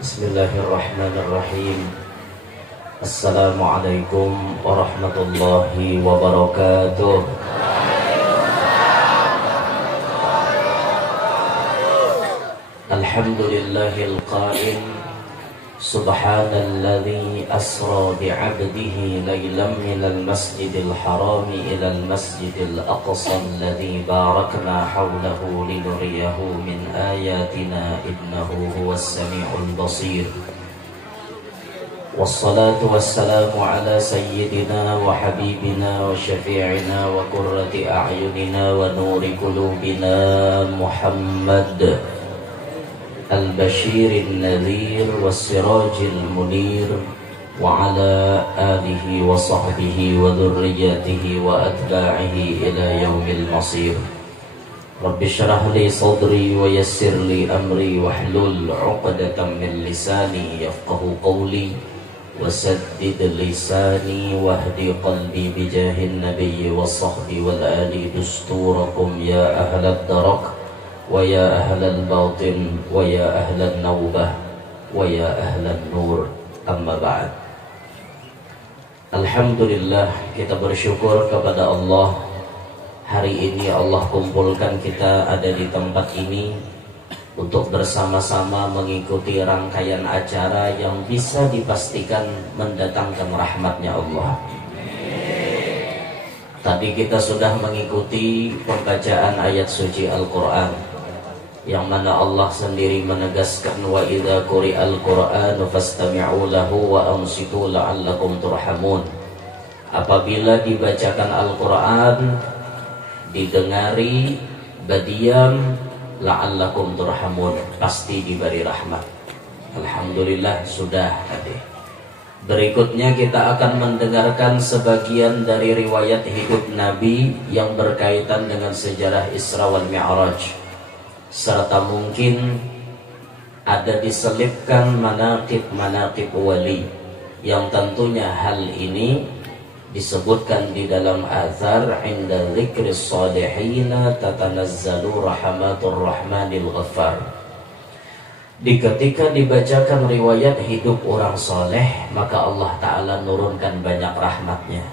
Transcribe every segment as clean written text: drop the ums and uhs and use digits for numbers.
Bismillahirrahmanirrahim. Assalamualaikum warahmatullahi wabarakatuh. Alhamdulillahil qaim. Subhanalladzi asra bi'abdihi laylan minal masjidil harami ilal masjidil aqsa alladzi barakna hawlahu linuriyahu min ayatina innahu huwas sami'ul basir. Wassalatu wassalamu ala sayyidina wa habibina wa syafi'ina wa qurrati a'yunina wa nuri qulubina Muhammad Al-Bashir Al-Nadhir Was-Siraj Al-Munir Wa ala alihi wa sahbihi wa dhurriyatihi wa atba'ihi ila yawmil masir. Rabbi syrah li sadri wa yassir li amri wa hlul 'uqdatam min lisani yafqahu qawli wa saddid lisani wahdi qalbi bijahin nabiyyi wa sahbi wal ali dusturakum ya ahlad darak wa ya ahlal batin wa ya ahlan nawbah wa ya ahlan nur. Amma ba'd. Alhamdulillah, kita bersyukur kepada Allah. Hari ini Allah kumpulkan kita ada di tempat ini untuk bersama-sama mengikuti rangkaian acara yang bisa dipastikan mendatangkan rahmatnya Allah. Tadi kita sudah mengikuti pembacaan ayat suci Al-Quran, yang mana Allah sendiri menegaskan wa idza quri'al Qur'anu fastami'u lahu wa ansitu la'allakum turhamun. Apabila dibacakan Al-Quran, didengari, berdiam, la'allakum turhamun, pasti diberi rahmat. Alhamdulillah sudah tadi. Berikutnya kita akan mendengarkan sebagian dari riwayat hidup Nabi yang berkaitan dengan sejarah Isra wal Mi'raj, serta mungkin ada diselipkan manaqib wali, yang tentunya hal ini disebutkan di dalam athar inda dzikris salihina tatanazzalu rahmatur rahmanil ghaffar. Ketika dibacakan riwayat hidup orang soleh, maka Allah Ta'ala nurunkan banyak rahmatnya.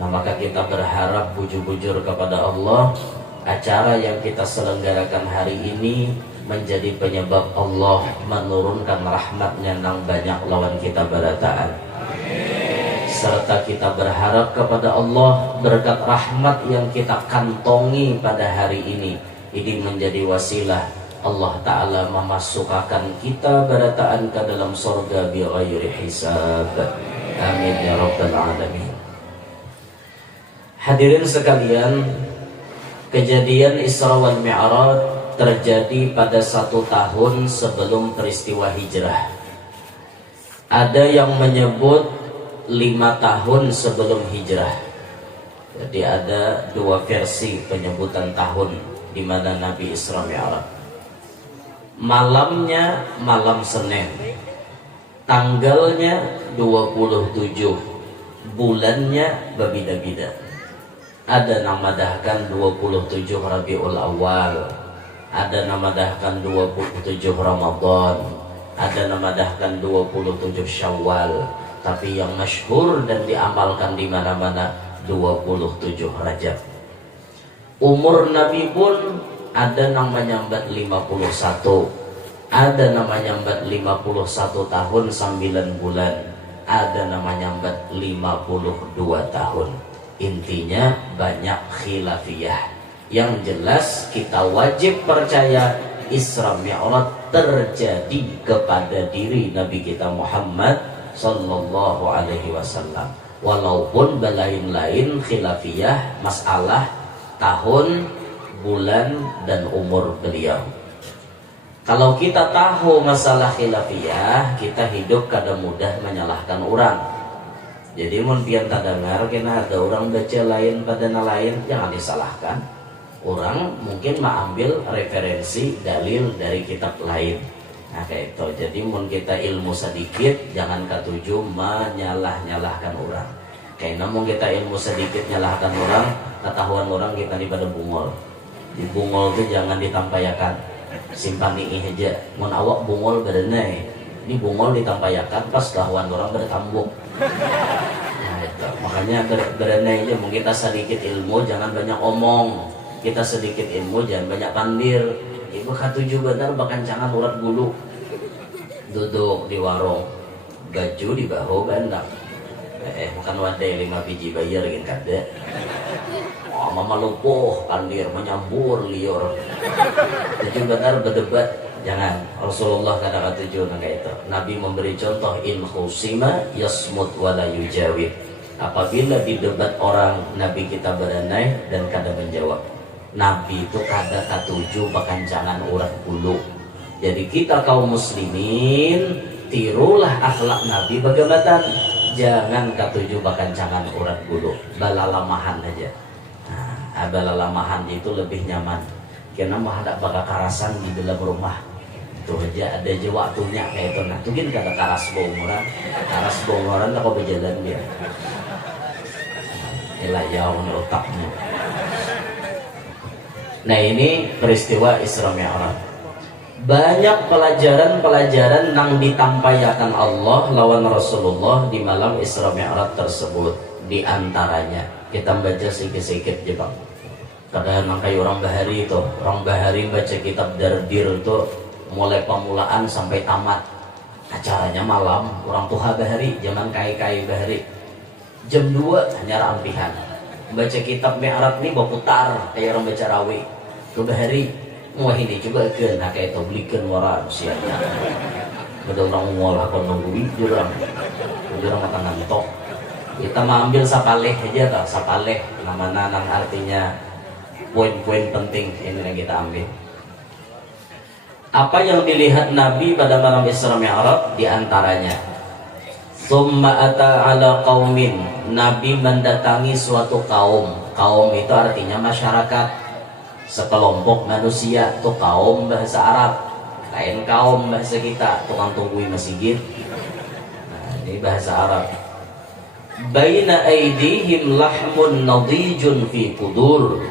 Nah, maka kita berharap bujur-bujur kepada Allah, acara yang kita selenggarakan hari ini menjadi penyebab Allah menurunkan rahmatnya nang banyak lawan kita barataan. Serta kita berharap kepada Allah berkat rahmat yang kita kantongi pada hari ini menjadi wasilah Allah Ta'ala memasukkan kita barataan ke dalam surga bi ghairi hisab. Amin ya rabbal alamin. Hadirin sekalian, kejadian Isra wal Mi'raj terjadi pada 1 tahun sebelum peristiwa hijrah. Ada yang menyebut 5 tahun sebelum hijrah. Jadi ada 2 versi penyebutan tahun di mana Nabi Isra Mi'raj. Malamnya malam Senin, tanggalnya 27, bulannya berbeda-beda. Ada nama dahkan 27 Rabiul Awal, ada nama dahkan 27 Ramadan, ada nama dahkan 27 Syawal, tapi yang masyhur dan diamalkan di mana-mana 27 Rajab. Umur Nabi pun ada namanya 51, ada namanya 51 tahun 9 bulan, ada namanya 52 tahun. Intinya banyak khilafiyah. Yang jelas kita wajib percaya Isra Mi'raj terjadi kepada diri Nabi kita Muhammad sallallahu alaihi wasallam. Walaupun lain-lain khilafiyah masalah tahun, bulan, dan umur beliau. Kalau kita tahu masalah khilafiyah, kita hidup kada mudah menyalahkan orang. Jadi mun pian tadengar kena ada orang baca lain pada lain, jangan disalahkan. Orang mungkin mengambil referensi dalil dari kitab lain. Nah kayak itu. Jadi mun kita ilmu sedikit, jangan ketujuh menyalah-nyalahkan orang. Karena mun kita ilmu sedikit nyalahkan orang, ketahuan orang kita di pada bungol. Di bungol itu jangan ditampayakan, simpan nih aja. Mun awak bungol berenai, ini bungol ditampayakan pas lawan orang bertambuk. Nah, itu. Makanya berenai aja, mau kita sedikit ilmu jangan banyak omong, kita sedikit ilmu jangan banyak pandir. Ibu katuju benar bahkan jangan urat bulu, duduk di warung, baju di bahu bandak, bukan wadai 5 biji bayar gitu kada. Oh, mama lupuh pandir menyambur liur, tujuh benar berdebat. Jangan. Rasulullah kata tujuh kayak itu. Nabi memberi contoh, in khusima yasmut wala yujawib. Apabila didebat orang, Nabi kita berenai dan kada menjawab. Nabi itu kada katuju bahkan jangan urat bulu. Jadi kita kaum muslimin tirulah akhlak Nabi bagaimana? Jangan katuju bahkan jangan urat bulu. Balalamahan aja. Nah, balalamahan itu lebih nyaman. Karena mah ada bakal karasan di dalam rumah. Tuh aja ada aja waktunya kayak itu. Nah, tuh kan kada karas bong orang tak kau berjalan dia. Elah jauh otaknya. Nah, ini peristiwa Isra Mi'raj. Banyak pelajaran-pelajaran yang ditampaikan Allah lawan Rasulullah di malam Isra Mi'raj tersebut. Di antaranya kita baca sedikit-sedikit aja Bang. Kadang kayak orang bahari itu, orang bahari baca kitab Dardir itu mulai pemulaan sampai tamat. Acaranya malam, orang tuha bahari, zaman kai-kai bahari. Jam 2 hanya rampihan. Baca kitab Mi'raj ini berputar kayak orang baca rawi. Ke bahari, wah ini juga kan, nah kayak itu belikan waran siapnya. Betul orang ngolah kon nungguin jurang mata ngantok. Kita mau ambil sapaleh aja tak, sapaleh namanya nang artinya poin-poin penting ini yang kita ambil. Apa yang dilihat Nabi pada malam Isra Mi'raj di antaranya. Tsumma ata ala qaumin, Nabi mendatangi suatu kaum. Kaum itu artinya masyarakat, sekelompok manusia. Itu kaum bahasa Arab, lain kaum bahasa kita, tukang tunggui masjid. Nah, ini bahasa Arab. Baina aidihim lahmun nadijun fi qudur.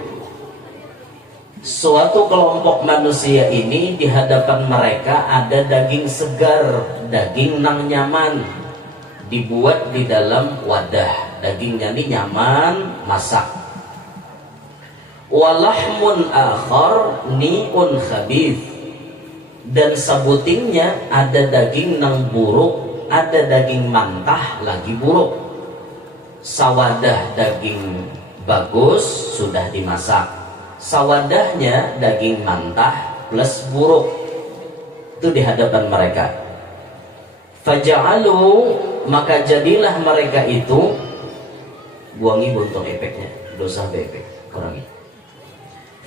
Suatu kelompok manusia ini di hadapan mereka ada daging segar, daging nang nyaman, dibuat di dalam wadah. Dagingnya ini nyaman, masak. Walahmun akhar ni'un khabith. Dan sebutingnya ada daging nang buruk, ada daging mantah lagi buruk. Sawadah daging bagus sudah dimasak, sawadahnya daging mantah plus buruk. Itu di hadapan mereka. Faja'alu, maka jadilah mereka itu, buangi buntung efeknya, dosa efek kurangi.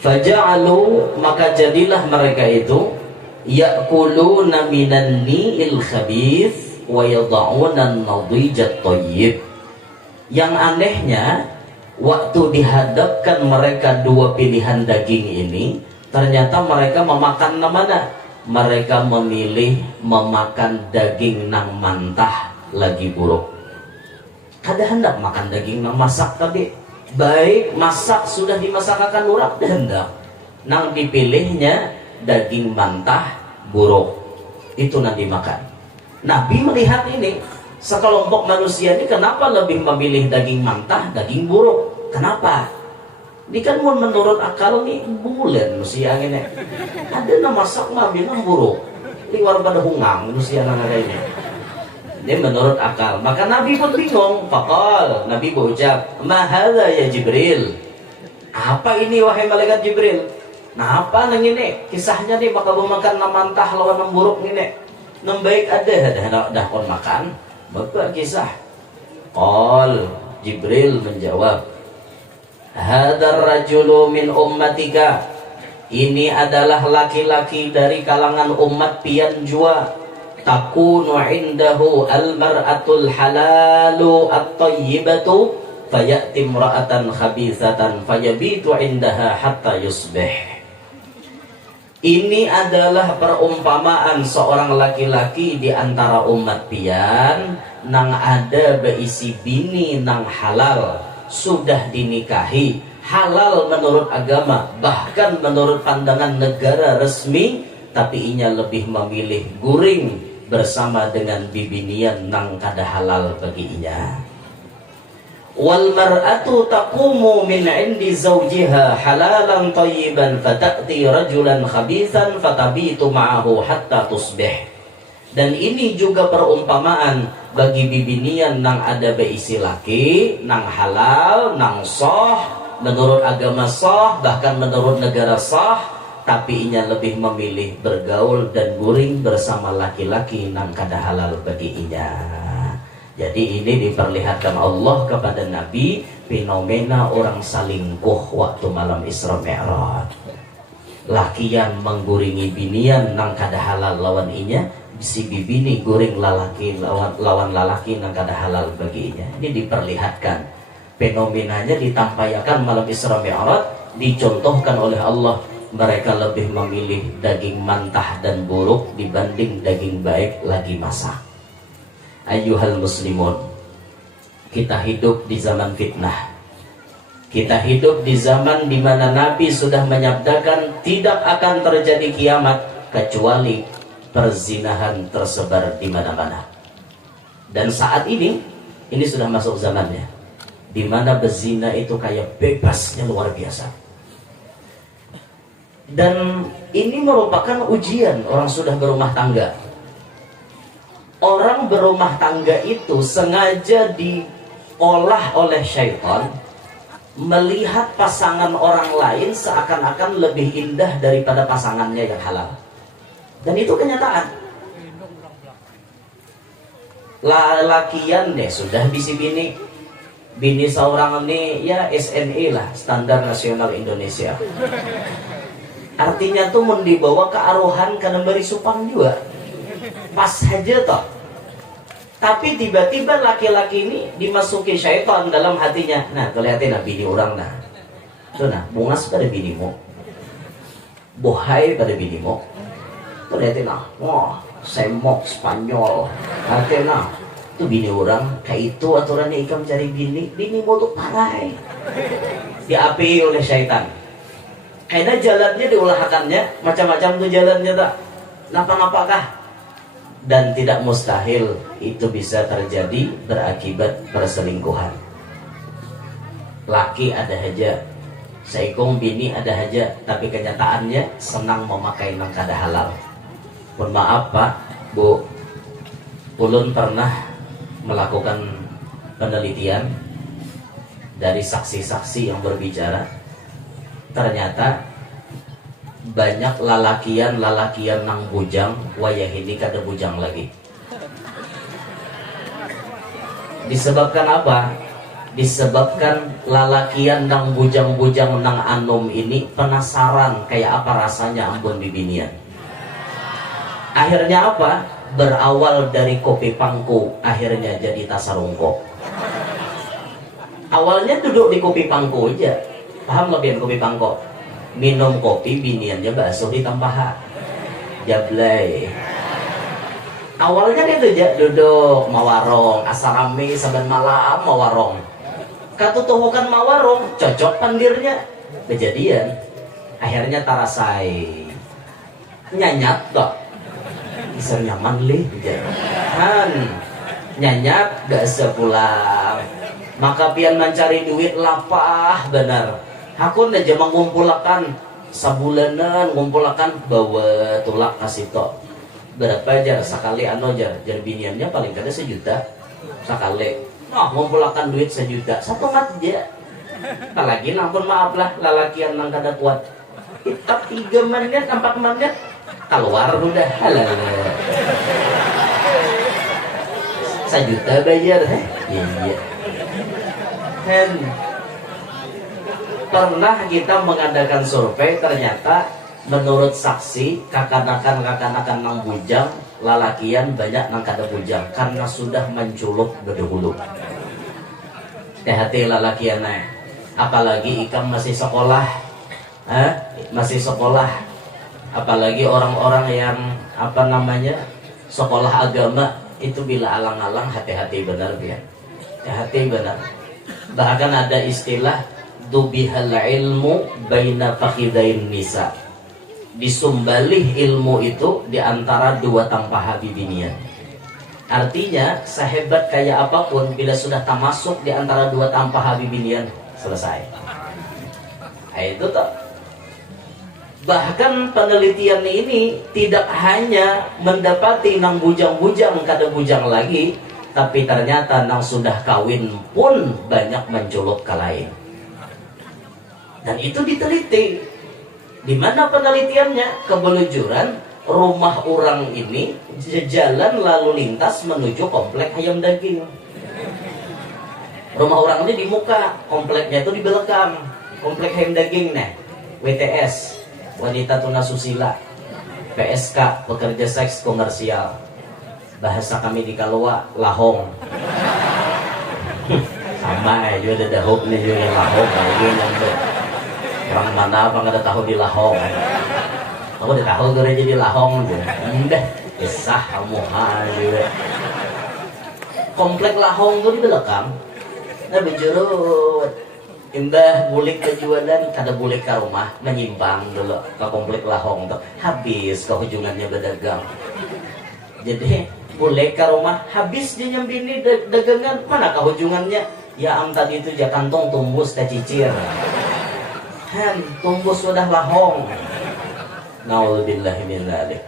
Faja'alu, maka jadilah mereka itu ya'kuluna minan ni'il khabith wa yada'una an-nadijat thayyib. Yang anehnya, waktu dihadapkan mereka dua pilihan daging ini, ternyata mereka memakan mana? Mereka memilih memakan daging nang mantah lagi buruk. Kada hendak makan daging nang masak tadi. Baik masak sudah dimasakkan urat hendak. Nang dipilihnya daging mantah buruk. Itu nang dimakan. Nabi melihat ini. Sekelompok manusia ini kenapa lebih memilih daging mantah, daging buruk? Kenapa? Ini kan menurut akal nih bulan manusia ini. Ada nama masak mah bilang buruk. Liwar pada hungang manusia nang ada ini. Ini menurut akal. Maka Nabi pun bingung. Faqal, Nabi berucap, "Ma hadza ya Jibril?" Apa ini wahai malaikat Jibril? Nah, apa nang ini? Kisahnya nih bakal makan nang mantah lawan nang buruk ini. Nang baik ada dah kon makan. Maka kisah. Qal, Jibril menjawab, hadar rajulu min ummatika. Ini adalah laki-laki dari kalangan umat pian jua. Takunu indahu al-mar'atul halalu at-tayyibatu fayati imra'atan khabithatan fayabitu indaha hatta yusbih. Ini adalah perumpamaan seorang laki-laki di antara umat pian nang ada beisi bini nang halal, sudah dinikahi, halal menurut agama, bahkan menurut pandangan negara resmi, tapi inya lebih memilih guring bersama dengan bibinian nang kada halal baginya. Wal mar'atu taqumu min 'indi zawjiha halalan thayyiban fata'ti rajulan khabithan fatabitu ma'ahu hatta tusbih. Dan ini juga perumpamaan bagi bibinian nang ada beisi laki, nang halal, nang sah, menurut agama sah, bahkan menurut negara sah, tapi inya lebih memilih bergaul dan guring bersama laki-laki nang kada halal bagi inya. Jadi ini diperlihatkan Allah kepada Nabi fenomena orang salingkuh waktu malam Isra Mi'raj. Lakian mengguringi binian nang kada halal lawan inya, si bibini guring lalaki lawan lalaki nang kada halal bagi inya. Ini diperlihatkan. Fenomenanya ditampaykan malam Isra Mi'raj, dicontohkan oleh Allah. Mereka lebih memilih daging mentah dan buruk dibanding daging baik lagi masak. Ayyuhal muslimun, kita hidup di zaman fitnah. Kita hidup di zaman di mana Nabi sudah menyabdakan tidak akan terjadi kiamat kecuali perzinahan tersebar di mana-mana. Dan saat ini sudah masuk zamannya di mana berzina itu kayak bebasnya luar biasa. Dan ini merupakan ujian orang sudah berumah tangga. Orang berumah tangga itu sengaja diolah oleh syaitan melihat pasangan orang lain seakan-akan lebih indah daripada pasangannya yang halal. Dan itu kenyataan. Lalakian deh sudah bisi bini seorang ini ya SNI lah, Standar Nasional Indonesia. Artinya tuh mendibawa kearuhan karena beri supang juga. Pas saja toh. Tapi tiba-tiba laki-laki ini dimasuki syaitan dalam hatinya. Nah, tuh lihatin nah bini orang nah. Tuh nah, bungas pada binimu. Bohai pada binimu. Tuh lihatin nah, wah, semok Spanyol. Lihatin nah, tuh bini orang kayak itu aturannya ikam cari binimu tuh parah. Diapi oleh syaitan. Karena jalannya diulahkannya macam-macam tuh jalannya tak. Napa-napakah? Dan tidak mustahil itu bisa terjadi berakibat perselingkuhan. Laki ada aja, seikung bini ada aja, tapi kenyataannya senang memakai nang kada halal. Pun maaf Pak, Bu, ulun pernah melakukan penelitian dari saksi-saksi yang berbicara. Ternyata banyak lalakian nang bujang, wayah ini kada bujang lagi. Disebabkan apa? Disebabkan lalakian nang bujang-bujang nang anom ini penasaran kayak apa rasanya ambon bibinian. Akhirnya apa? Berawal dari kopi pangku, akhirnya jadi tasarungkok. Awalnya duduk di kopi pangku aja. Paham lebihan kopi pangko? Minum kopi biniannya bakso ditambah jablay. Awalnya dia tuh duduk mawarong, asarame saban malam mawarong. Katutuhukan mawarong, cocok pandirnya. Kejadian. Akhirnya tarasai. Nyanyat toh. Bisa nyaman lih kan. Nyanyat gak sepulang. Maka pian mencari duit lapah benar. Aku aja mengumpulkan sabulanan, ngumpulkan bawa tulak kasih tok. Berapa jar sekali jar biniannya paling kada 1 juta sekali. Nah, ngumpulkan duit 1 juta, 1 mat aja. Apalagi nampun maaf lah lalakian nang kada kuat. Kita 3 menit 4 menit keluar udah halal. 1 juta bayar iya. Pernah kita mengadakan survei, ternyata menurut saksi kakanakan nang bujang lalakian banyak nang kada bujang karena sudah menculuk bedahulu. Hati lalakian apalagi ikam masih sekolah, masih sekolah, apalagi orang-orang yang sekolah agama itu bila alang-alang hati-hati benar dia, hati benar. Bahkan ada istilah dubihal ilmu baina fakhidain nisa. disumbalih ilmu itu di antara dua tanpa habibinian. Artinya sehebat kayak apapun, bila sudah termasuk di antara dua tanpa habibinian, selesai. Nah, itu toh. Bahkan penelitian ini tidak hanya mendapati nang bujang-bujang kada bujang lagi, tapi ternyata nang sudah kawin pun banyak menculuk ke lain. Dan itu diteliti. Di mana penelitiannya? Kebelujuran rumah orang ini jalan lalu lintas menuju komplek ayam daging. Rumah orang ini di muka, kompleknya itu di belakang. Komplek ayam daging nih, WTS, wanita tunasusila, PSK, pekerja seks komersial. Bahasa kami di Kalua, lahong. Sama ya, juga ada dahuk nih juga yang lahong, juga yang orang mana apa nggak ada tahu di lahong. Aku udah tahu tuh jadi lahong tuh. Udah, kisah kamu juga. Komplek lahong tuh di belakang. Nah bejurut. Imbah bulik kejualan, kada bulik ke rumah, menyimpang dulu ke komplek lahong tuh. Habis kehujungannya berdagang. Jadi bulik ke rumah, habis dia nyambini dagangan, mana kehujungannya? Ya am tadi itu ja kantong tumbus teh cicir. Tumbus sudah lahong. Naudzubillahi min dzalik.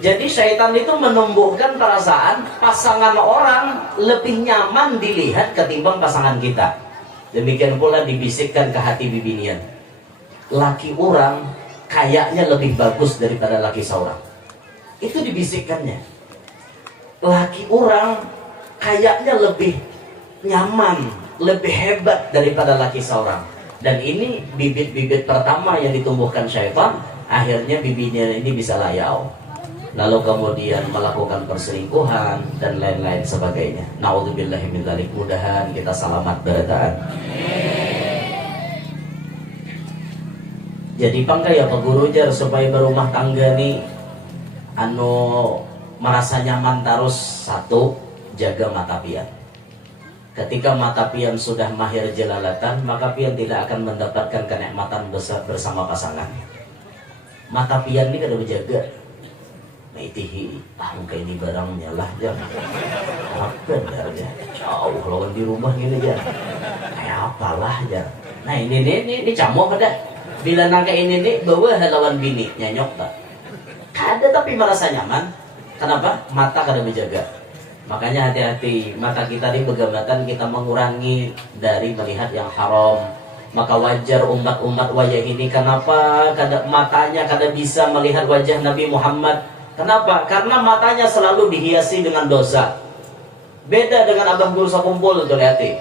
Jadi syaitan itu menumbuhkan perasaan pasangan orang lebih nyaman dilihat ketimbang pasangan kita. Demikian pula dibisikkan ke hati bibinian. Laki orang kayaknya lebih bagus daripada laki seorang. Itu dibisikkannya. Laki orang kayaknya lebih nyaman, lebih hebat daripada laki seorang. Dan ini bibit-bibit pertama yang ditumbuhkan syaitan. Akhirnya bibinian ini bisa layau, lalu kemudian melakukan perselingkuhan dan lain-lain sebagainya. Naudzubillahi min dzalik. Mudahan kita selamat berataan. Jadi pangkaya Pak Guru jar supaya berumah tangga nih anu merasa nyaman terus. Satu, jaga mata pian. Ketika mata pian sudah mahir jelalatan, maka pian tidak akan mendapatkan kenikmatan besar bersama pasangan. Mata pian ini kada berjaga. Itihi, muka ini barangnya lah jangan apa ya, jauh lawan di rumah gini aja, kayak apalah ya. Nah ini camuk ada, bila nangka ini nih bawa lawan bini nyanyok tak, ada tapi merasa nyaman. Kenapa? Mata kada berjaga. Makanya hati-hati, mata kita ini begamatan kita mengurangi dari melihat yang haram. Maka wajar umat-umat wajah ini kenapa matanya kada bisa melihat wajah Nabi Muhammad. Kenapa? Karena matanya selalu dihiasi dengan dosa. Beda dengan Abah Guru Sekumpul tuh hati.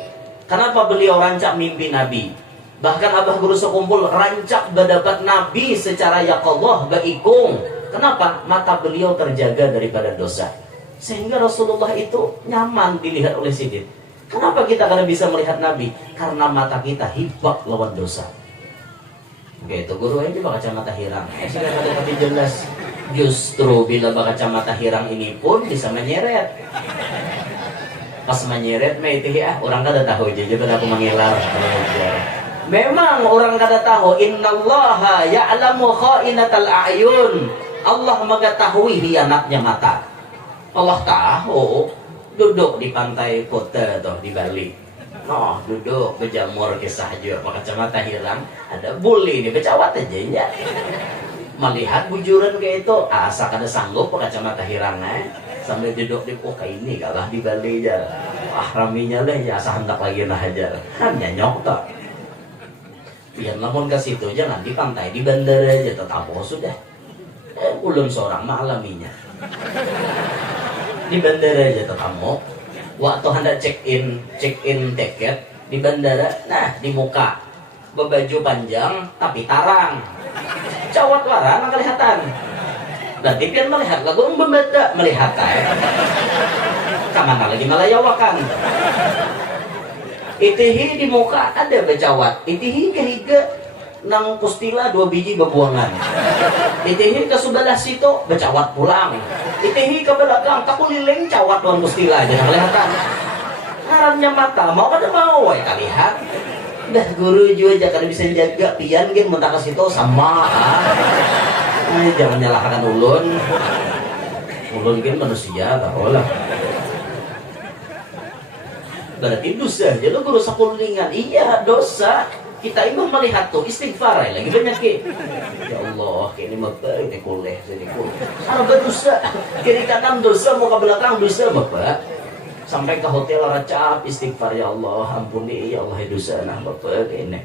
Kenapa beliau rancak mimpi Nabi? Bahkan Abah Guru Sekumpul rancak berdapat Nabi secara yaqadhah baikung. Kenapa? Mata beliau terjaga daripada dosa. Sehingga Rasulullah itu nyaman dilihat oleh Sidin. Kenapa kita kada bisa melihat Nabi? Karena mata kita hibak lawan dosa. Gitu, guru ini pakai kacamata hirang. Sudah kada tapi jelas. Justru bila kacamata hirang ini pun bisa menyeret. Pas menyeret itu ya orang kada tahu aja juga aku mengilar. Memang orang kada tahu. Innallaha ya'lamu kha'inatal a'yun. Allah mengetahui hianatnya mata. Allah tahu. Duduk di pantai kota tuh di Bali. Oh, duduk berjamur kisah aja pakai kacamata hirang. Ada bully nih becawat aja ya. Melihat bujuran kayak itu, asa kada sanggup pakai kacamata hirangnya sambil duduk di kayak ini kalah di Bali aja. Raminya lah ya asa hendak lagi lah aja. Kan nyanyok tak. Biar lamun ke situ jangan di pantai di bandara aja tetap sudah. Ulun seorang mengalaminya. Di bandara aja tetap waktu hendak check in tiket di bandara, nah di muka berbaju panjang tapi tarang. Cawat warang kelihatan. Dan pian melihat lagu membeda melihat kamana lagi malayawakan. Itihi di muka ada becawat. Itihi kehiga nang pustila 2 biji bebuangan. Itihi ke sebelah situ becawat pulang. Itihi ke belakang takuliling cawat lawan pustila aja kelihatan. Ngarannya mata mau kada mau ya kalihat. Dah guru juga jangan bisa jaga pian gen mentah kasih tau sama. Jangan nyalahkan ulun. Ulun gen manusia tahu lah. Berarti dosa aja lo guru sakulingan. Iya dosa. Kita imam melihat tuh istighfar lagi banyak ke. Ya Allah, ini bapak ini kuleh sini kuleh. Karena berdosa, kiri kanan dosa, mau ke belakang dosa bapak. Sampai ke hotel racap istighfar ya Allah, ampuni ya Allah dosa nah bapak ini.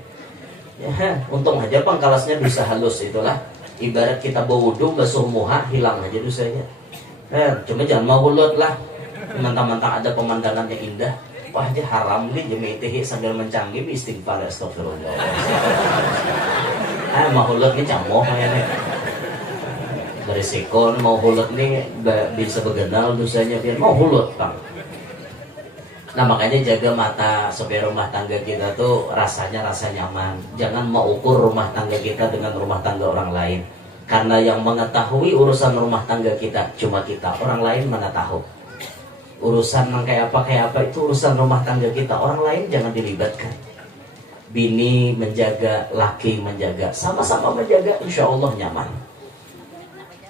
Ya, untung aja pangkalasnya dosa halus itulah. Ibarat kita bawa wudu basuh muha hilang aja dosanya. Cuma jangan mau hulut lah. Mentang-mentang ada pemandangan yang indah. Wah aja haram nih jemitihi sambil mencanggih istighfar astagfirullah. Mau hulut nih camoh ya nih. Berisiko mau hulut nih bisa begenal dosanya biar mau hulut bang. Nah makanya jaga mata supaya rumah tangga kita tuh rasanya rasa nyaman. Jangan mau ukur rumah tangga kita dengan rumah tangga orang lain. Karena yang mengetahui urusan rumah tangga kita cuma kita, orang lain mana tahu. Urusan kayak apa itu urusan rumah tangga kita, orang lain jangan dilibatkan. Bini menjaga, laki menjaga, sama-sama menjaga, insya Allah nyaman.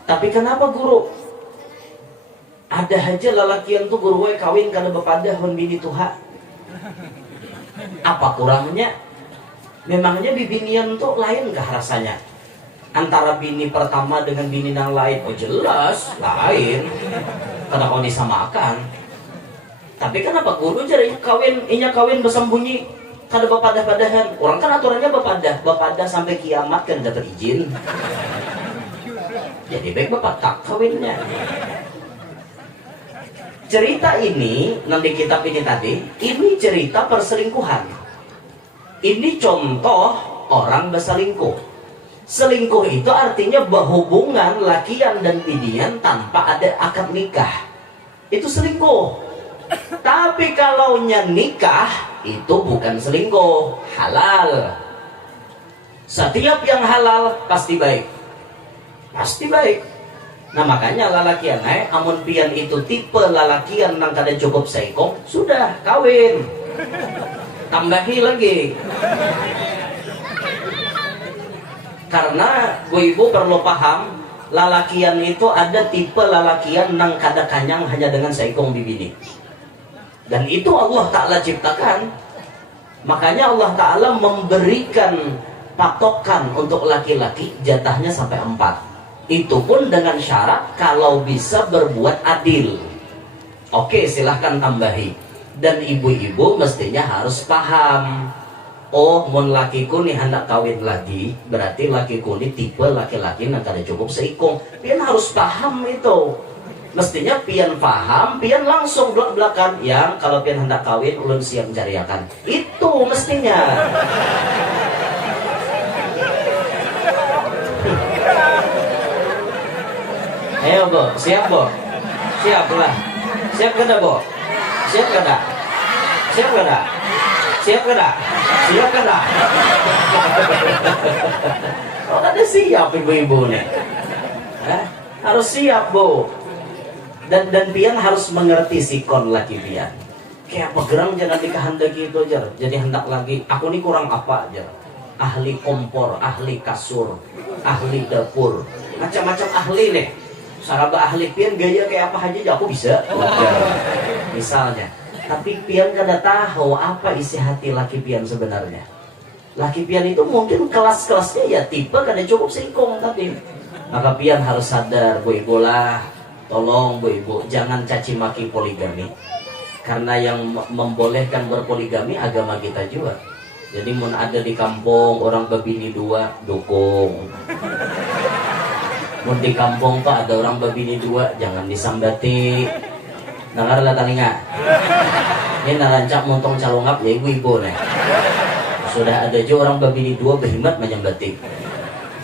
Tapi kenapa guru? Ada aja lalakian tuh guru kawin karena bepadah hon bini tuha. Apa kurangnya? Memangnya bibinian tuh lain kah rasanya? Antara bini pertama dengan bini yang lain? Oh jelas lain. Karena kalau disamakan. Tapi kenapa guru jadi kawin bersembunyi kada bepadah-padahan. Orang kan aturannya bepadah sampai kiamat kan dapat izin. Jadi baik bapak tak kawinnya. Cerita ini nanti kitab ini tadi, ini cerita perselingkuhan. Ini contoh orang berselingkuh. Selingkuh itu artinya berhubungan lakian dan binian tanpa ada akad nikah. Itu selingkuh. Tapi kalau nikah itu bukan selingkuh, halal. Setiap yang halal pasti baik. Pasti baik. Nah makanya lalakian amun pian itu tipe lalakian nang kada cukup seikong, sudah kawin. Tambahi lagi. Karena ibu perlu paham, lalakian itu ada tipe lalakian nang kada kanyang hanya dengan seikong bibini. Dan itu Allah Ta'ala ciptakan. Makanya Allah Ta'ala memberikan patokan untuk laki-laki jatahnya sampai 4. Itu pun dengan syarat kalau bisa berbuat adil. Oke silahkan tambahi. Dan ibu-ibu mestinya harus paham. Oh mun lakiku nih hendak kawin lagi, berarti lakiku nih tipe laki-laki yang kada cukup seikong. Pian harus paham itu. Mestinya pian paham, pian langsung belak-belakan. Yang kalau pian hendak kawin, ulun siap mencariakan. Itu mestinya. Ayo bo, siap bo, siap lah. Siap kada bo, siap kada, siap kada, siap kada, siap kada. Oh ada siap ibu-ibu nih. Harus siap bo. Dan pian harus mengerti sikon laki pian. Kayak apa gerang jangan dikehendaki itu aja. Jadi hendak lagi, aku ini kurang apa aja. Ahli kompor, ahli kasur, ahli dapur, macam-macam ahli nih. Saraba ahli pian gaya kayak apa aja aku bisa. Misalnya. Tapi pian kada tahu apa isi hati laki pian sebenarnya. Laki pian itu mungkin kelas-kelasnya ya tipe kada cukup seikong tapi. Maka pian harus sadar, bu ibu lah. Tolong bu ibu jangan caci maki poligami. Karena yang membolehkan berpoligami agama kita juga. Jadi mun ada di kampung orang berbini 2 dukung. Mun di kampung pak ada orang berbini 2 jangan disambati. Dengar lah talinga. Ini narancak montong calongap ya ibu-ibu nih. Sudah ada juga orang berbini 2 berhimat menyambati.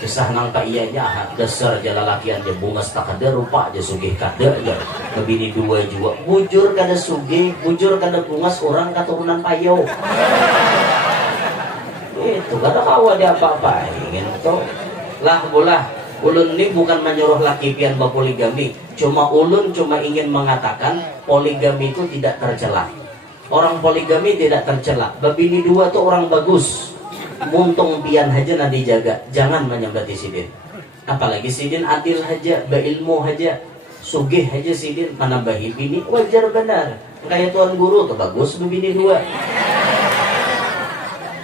Kisah nang pak iyanya dasar jala lakian dia bunga stakada rupa aja sugih kada aja. Berbini 2 juga bujur kada sugih, bujur kada bungas orang keturunan payo. Itu kada kawa dia apa-apa ingin tuh. Lah bolah. Ulun ini bukan menyuruh laki pian berpoligami. Ulun cuma ingin mengatakan poligami itu tidak tercela. Orang poligami tidak tercela. Babini dua tuh orang bagus. Muntung pian haja nanti jaga. Jangan menyambati sidin. Apalagi sidin adil haja, berilmu haja, sugih haja sidin menambahi bini wajar benar. Kayak tuan guru tuh bagus babini dua.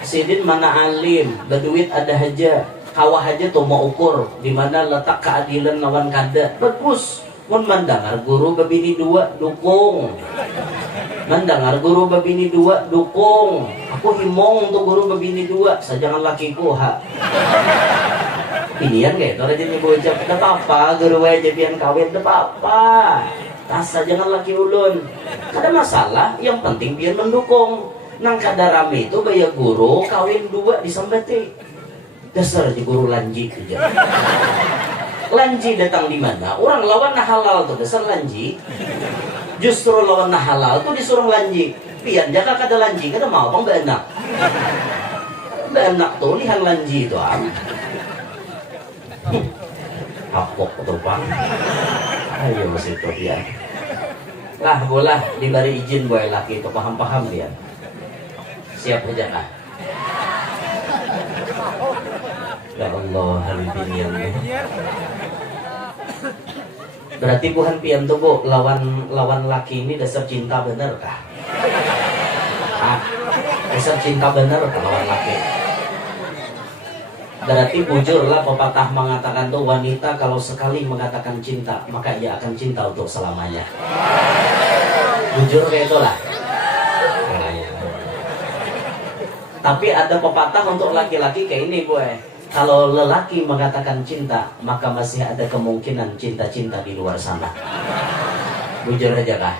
Sidin mana alim, berduit ada haja, kawah haja tuh mau ukur di mana letak keadilan lawan kada. Bagus. Mun mendengar guru babini dua dukung. Mendengar guru babini dua dukung. Aku himong untuk guru babini dua. Sajangan lakiku ha. Pilihan kayak itu aja nih bocah. Tidak apa-apa guru aja pian kawin. Tidak apa-apa. Tas jangan laki ulun. Ada masalah. Yang penting pian mendukung. Nang kada rame itu gaya guru kawin dua disambati. Dasar aja guru lanji aja. Lanji datang di mana? Orang lawan nah halal tuh dasar lanji. Justru lawan nah halal tuh disuruh lanji. Pian jaga kada lanji, kada mau bang benak. Benak tuh lihan lanji itu am. Kapok tuh bang. Ayo masih tuh pian. Lah boleh diberi izin boy laki itu paham-paham pian. Siap aja kah? Ya Allah hari pilihan. Berarti bukan pian tuh bu, lawan laki ini dasar cinta bener kah? Ah, dasar cinta bener kah lawan laki? Berarti bujurlah pepatah mengatakan tuh wanita kalau sekali mengatakan cinta maka ia akan cinta untuk selamanya. Bujur kayak itulah. Tapi ada pepatah untuk laki-laki kayak ini boy. Kalau lelaki mengatakan cinta, maka masih ada kemungkinan cinta-cinta di luar sana. Bujur aja kah?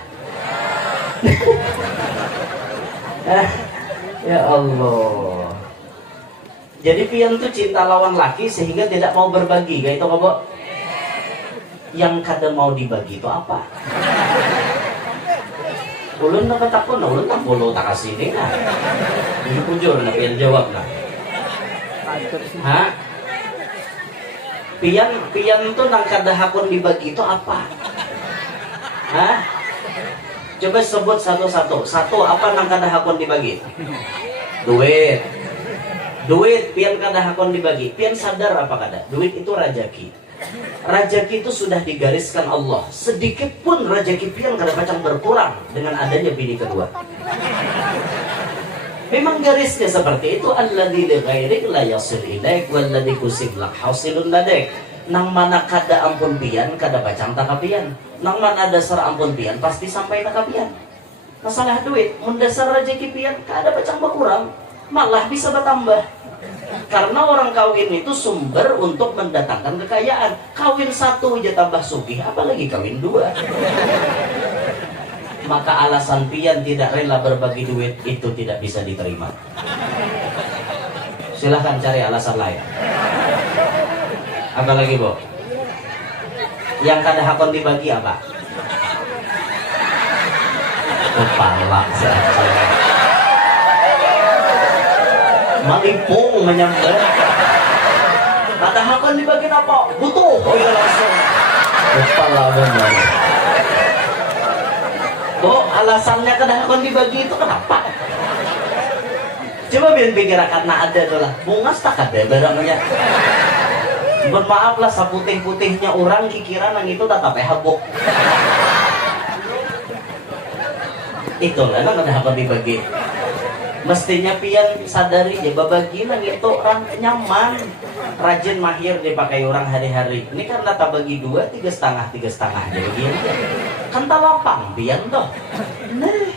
Ya Allah. Jadi pian tuh cinta lawan laki sehingga tidak mau berbagi. Kayak itu kok, yang kadang mau dibagi itu apa? Ulun nak takut, ulun tak boleh tak kasih ini nah. Ini bujur, nak pian jawab nah. Hah? Pian tuh nang kada hakun dibagi itu apa? Hah? Coba sebut satu-satu. Satu apa nang kada hakun dibagi? Duit. Duit pian kada hakun dibagi. Pian sadar apa kada? Duit itu rajaki. Rajaki itu sudah digariskan Allah. Sedikit pun rajaki pian kada pacang berkurang dengan adanya bini kedua. Memang garisnya seperti itu. Alladzi li ghairik la yasil ilaik walladzi kusiblak hasilun ladaik. Nang mana kada ampun pian kada pacang takapian. Nang mana dasar ampun pian pasti sampai takapian. Masalah duit mendasar rezeki pian kada pacang berkurang, malah bisa bertambah. Karena orang kawin itu sumber untuk mendatangkan kekayaan. Kawin satu aja tambah sugih, apalagi kawin dua. Maka alasan pian tidak rela berbagi duit itu tidak bisa diterima. Silahkan cari alasan lain. Apa lagi bu? Yang kada hakon dibagi apa? Kepala saja. Malipung menyambar. Kada hakon dibagi apa? Butuh. Oh iya langsung. Kepala benar. Oh, alasannya kada hakon dibagi itu kenapa? Coba biar pikir karena ada adalah bungas tak ada barangnya. Bermaaf lah seputih-putihnya orang kikiran yang itu tetap habuk. Itulah kan kada hakon dibagi. Mestinya pian sadari ya babagi lang itu orang nyaman, rajin mahir dipakai orang hari-hari. Ini karena tak bagi dua, 3,5 jadi gini. Kan tak lapang pian toh. Nah,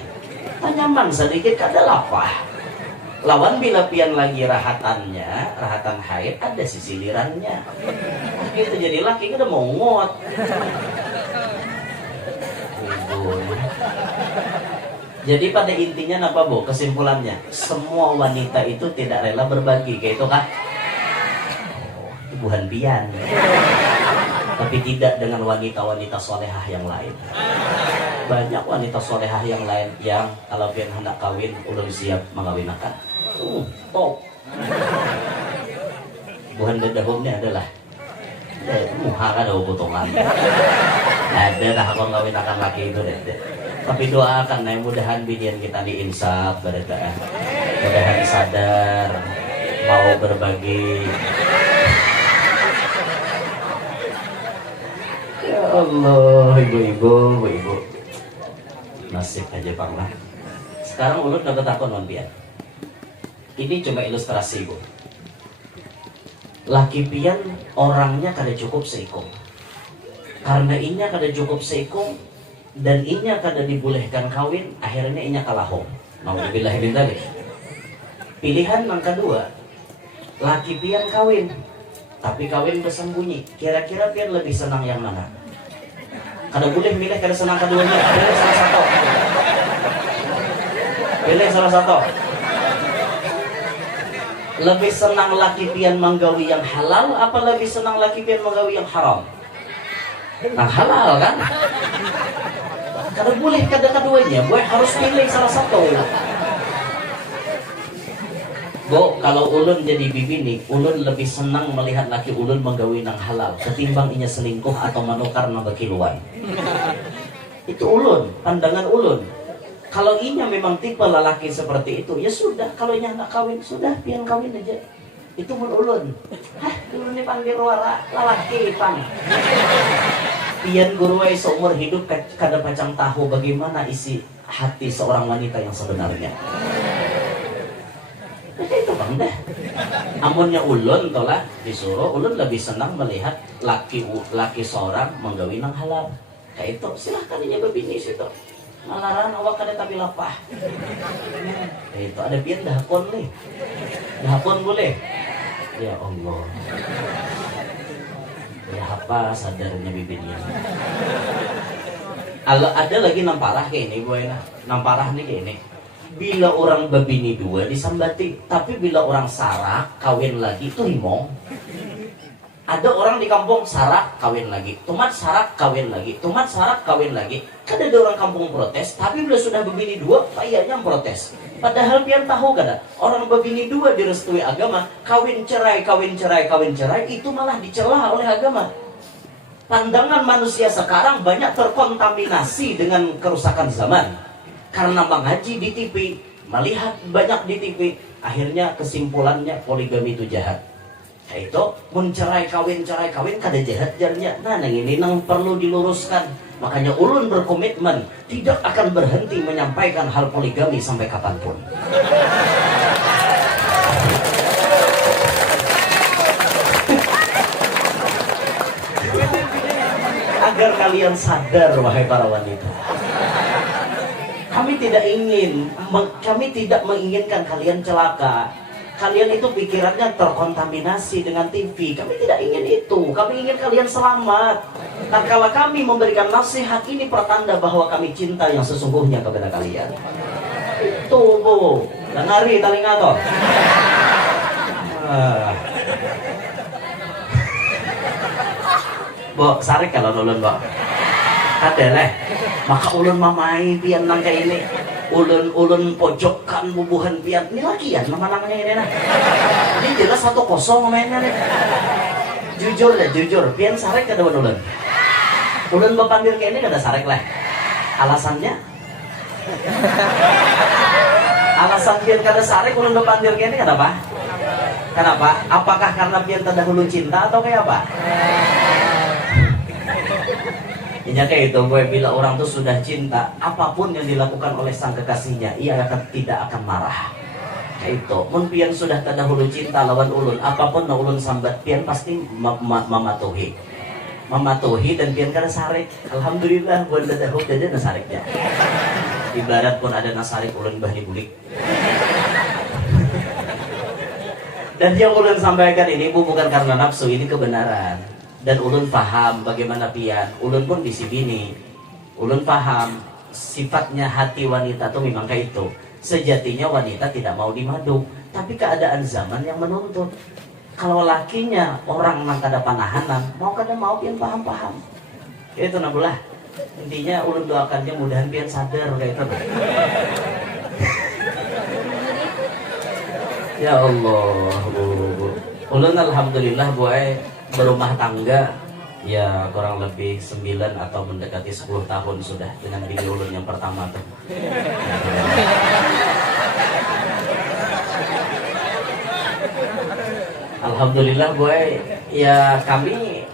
tak nyaman sedikit kada lapah. Lawan bila pian lagi rahatan haid ada sisilirannya. Gitu jadi laki kada mau ngot. Jadi pada intinya apa bu? Kesimpulannya semua wanita itu tidak rela berbagi, kayak itu kah? Bukan pian. Tapi tidak dengan wanita-wanita solehah yang lain. Banyak wanita solehah yang lain yang kalau pian hendak kawin ulun siap mengawinakan. Top. Bukan dadahumnya adalah muha ada potongan. Ada dah kalau ngawinakan laki itu deh. Tapi doakan nih mudahan bidian kita diinsaf berita, mudahan sadar mau berbagi. Ya Allah, ibu-ibu, nasib aja panglah. Sekarang ulun dapat takon non pian. Ini cuma ilustrasi bu. Laki pian orangnya kada cukup seikung. Karena inya kada cukup seikung dan inya kada dibolehkan kawin, akhirnya inya kalahong. Nauzubillah min dzalik. Pilihan yang kedua, laki pian kawin, tapi kawin bersembunyi. Kira-kira pian lebih senang yang mana? Kada boleh milih, kada senang keduanya. Pilih salah satu. Pilih salah satu. Lebih senang laki pian menggawi yang halal, apa lebih senang laki pian menggawi yang haram? Nah halal kan? Kada boleh kada keduanya, boy harus pilih salah satu. Bo, kalau ulun jadi bibini, ulun lebih senang melihat laki ulun menggawi nang halal ketimbang inya selingkuh atau manukar nang bakiluan. Itu ulun, pandangan ulun. Kalau inya memang tipe lelaki seperti itu, ya sudah. Kalau inya nak kawin, sudah pian kawin aja. Itu pun ulun. Hah, ulun ini panggil wara lelaki pang. Pian guruai seumur hidup kada pacang tahu bagaimana isi hati seorang wanita yang sebenarnya. Itu bang dah. Amunnya ulun tolah disuruh, ulun lebih senang melihat laki seorang menggawi nang halal. Kayak itu silahkan inya berbini situ. Malaran awak kada tapi lapah. Itu ada pian dahakon nih. Dahakon boleh. Ya Allah. Ya apa sadarnya bibirnya. Ada lagi namparah kayak ini, boy. Namparah nih kayak ini. Bila orang babini dua disambati, tapi bila orang sarak kawin lagi itu rimong. Ada orang di kampung sarak kawin lagi, tumat sarak kawin lagi, tumat sarak kawin lagi. Kan ada orang kampung protes, tapi bila sudah babini dua, payahnya protes. Padahal pian tahu kada, orang babini dua direstui agama, kawin cerai, itu malah dicela oleh agama. Pandangan manusia sekarang banyak terkontaminasi dengan kerusakan zaman. Karena mengaji di TV, melihat banyak di TV, akhirnya kesimpulannya poligami itu jahat. Itu mencerai kawin kada jahat jarnya. Nah nang ini nang perlu diluruskan. Makanya ulun berkomitmen tidak akan berhenti menyampaikan hal poligami sampai kapanpun. Agar kalian sadar wahai para wanita. Kami tidak menginginkan kalian celaka. Kalian itu pikirannya terkontaminasi dengan TV. Kami tidak ingin itu. Kami ingin kalian selamat. Dan kalau kami memberikan nasihat, ini pertanda bahwa kami cinta yang sesungguhnya kepada kalian. Itu bu. Dan hari talinga toh. Bu, sarik kalau ulun bu. Ada leh. Maka ulun mamai pian nang kayak ini. Ulun pojokkan bubuhan pian. Ini lagi ya nama-namanya ini nah. Ini jelas 1-0 mainnya nih. Jujur deh, jujur. Pian sarek kada ulun. Ulun bapandir kayak ini kada sarek lah. Alasannya? Alasan pian kada sarek ulun bapandir kayak ini kenapa? Kenapa? Apakah karena pian terdahulu cinta atau kayak apa? Inya kayak itu, gue bila orang tuh sudah cinta, apapun yang dilakukan oleh sang kekasihnya, ia tidak akan marah. Kayak itu, mun pian sudah terdahulu cinta lawan ulun, apapun na ulun sambat pian pasti mematuhi. Mematuhi dan pian kada sarik. Alhamdulillah, buat dadahuk dada nasariknya. Ibarat pun ada nasarik ulun bahni bulik. Dan yang ulun sampaikan ini bukan karena nafsu, ini kebenaran. Dan ulun paham bagaimana pian. Ulun pun di sini. Ulun paham sifatnya hati wanita tuh memang kayak itu. Sejatinya wanita tidak mau dimadu, tapi keadaan zaman yang menuntut. Kalau lakinya orang yang kada panahanan, mau kada mau pian paham-paham. Itu nabulah. Intinya ulun doakannya mudahan pian sadar kayak itu. Ya Allah, bu. Ulun alhamdulillah berumah tangga Ya kurang lebih 9 atau mendekati 10 tahun sudah dengan bini ulun yang pertama tuh. Alhamdulillah boy, ya kami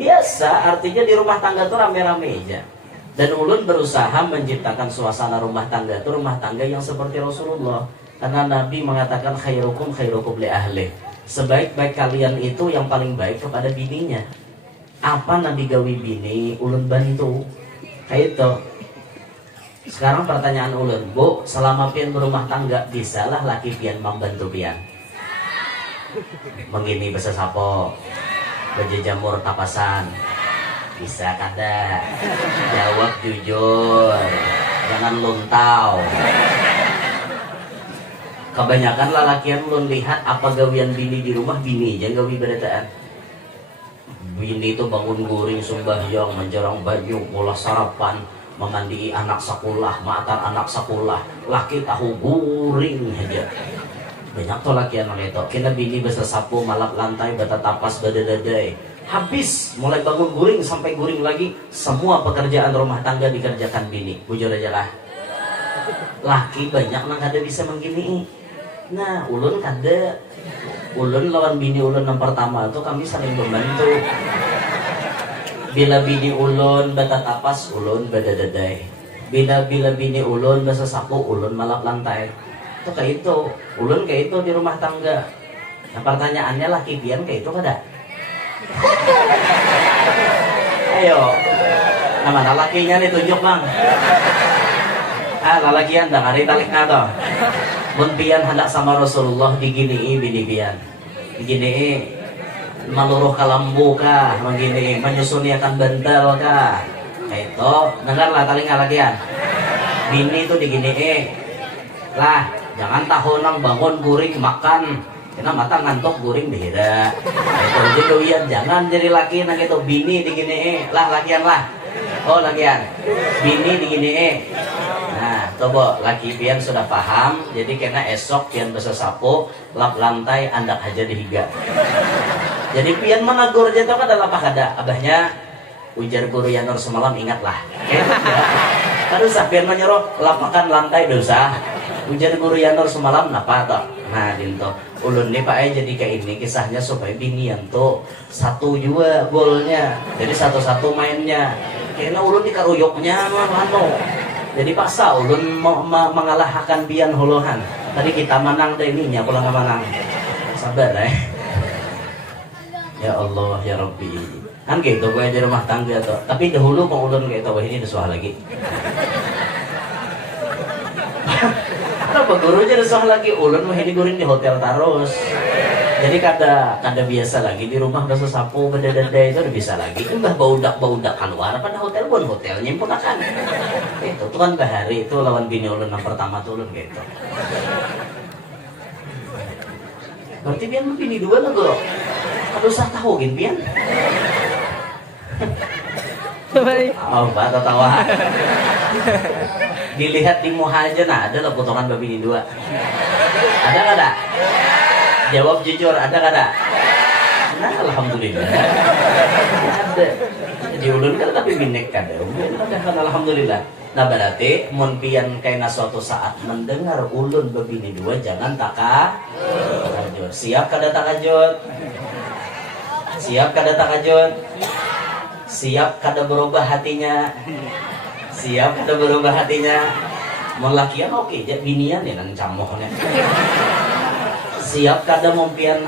biasa, artinya di rumah tangga tuh rame-rame aja. Dan ulun berusaha menciptakan suasana rumah tangga itu rumah tangga yang seperti Rasulullah. Karena Nabi mengatakan khairukum khairukum li ahli. Sebaik-baik kalian itu yang paling baik kepada bininya. Apa Nabi gawi bini ulun bantu kayak itu. Sekarang pertanyaan ulun, Bu, selama pian berumah tangga bisalah laki pian membantu pian menggini besa sapo berjemur tapasan bisa kada? Jawab jujur, jangan luntau. Kebanyakan lalakian ulun lihat apa gawian bini di rumah, bini jangan gawi berataan. Bini itu bangun guring sembahyang, menjerang baju, ngolah sarapan, memandii anak sekolah, matar anak sekolah. Laki tahu guring aja. Banyak tuh laki anak itu. Kena bini besar sapu, malap lantai, bata tapas, badadadai. Habis mulai bangun guring sampai guring lagi, semua pekerjaan rumah tangga dikerjakan bini. Bujur aja lah. Laki banyak nang kada bisa menggini. Nah, ulun kada. Ulun lawan bini ulun yang pertama itu kami saling membantu. Bila bini ulun bata tapas, ulun badadadai. Bila bini ulun basa sapu, ulun malap lantai. Itu kayak itu. Ulun kayak itu di rumah tangga. Nah pertanyaannya laki pian kayak itu kada? Ayo. Nah mana lakinya nih tunjuk bang. Lalakian dah hari talik nato. Mun pian hendak sama Rasulullah digini bini pian. Digini maluruh kalambu kah, begini menyusuni akan bentel kah. Kayak itu, dengarlah tali ngalakian. Bini itu digini lah, jangan tahunang bangun guring makan. Kena mata ngantuk guring beda. Itu jadi doyan, jangan jadi laki nang itu bini digini lah lakian lah. Oh lakian. Bini digini Nah, coba laki pian sudah paham, jadi kena esok pian besa sapu, lap lantai andak aja dihiga. Jadi pian menegur jatuh kada lapah kada. Abahnya ujar guru Yanur semalam ingatlah. Terus pian menyuruh lapakan lantai dosa. Ujar guru Yanur semalam napa toh? Nah, dinto ulun nih Pak jadi kayak ini kisahnya supaya binian tuh satu juga golnya. Jadi satu-satu mainnya. Kayaknya ulun dikaruyoknya mano. Jadi paksa ulun mengalahkan bian holohan. Tadi kita menang deh ininya pulang menang. Sabar Ya Allah ya Rabbi. Kan gitu gue di rumah tangga tuh. Tapi dahulu kok ulun kayak tahu ini desuah lagi. Kenapa gurunya desuah lagi? Ulun mah ini guring di hotel terus. Jadi kada biasa lagi di rumah udah sesapu beda-beda itu udah bisa lagi. Itu udah baudak keluar pada hotel pun hotelnya pun akan. Itu tuh kan bahari itu lawan bini ulun yang pertama tuh ulun gitu. Berarti pian bini dua lah bro. Kada usah tahu gin pian. Oh, bata tawa. Dilihat di muhaja nah ada lah potongan bini dua. Ada kada? Jawab jujur, ada kada? Nah, alhamdulillah. Ada. Di ulun kan tapi binek kada. Ada kan alhamdulillah. Nah berarti mun pian kaina suatu saat mendengar ulun bebini dua jangan takajud. Siap kada takajud? Siap kada takajud? Siap kada berubah hatinya? Siap kada berubah hatinya? Mun lakian oke, jadi binian ya nang camohnya. Siap kada mumpian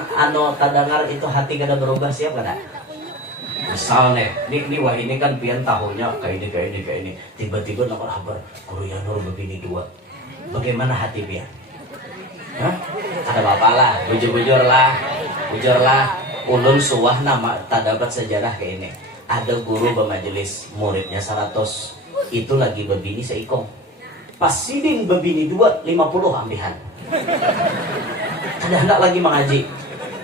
tadangar itu hati kada berubah, siap kada? Misal nih, wah ini kan pian tahunnya kayak ini. Tiba-tiba nomor kabar guru Yanur begini dua. Bagaimana hati pian? Hah? Ada apa lah, bujur lah. Ulun suah nama tadabat sejarah kayak ini. Ada guru bermajelis, muridnya 100. Itu lagi bebini seikong. Pas sidin bebini 2, 50 ambihan. Kada hendak lagi mengaji.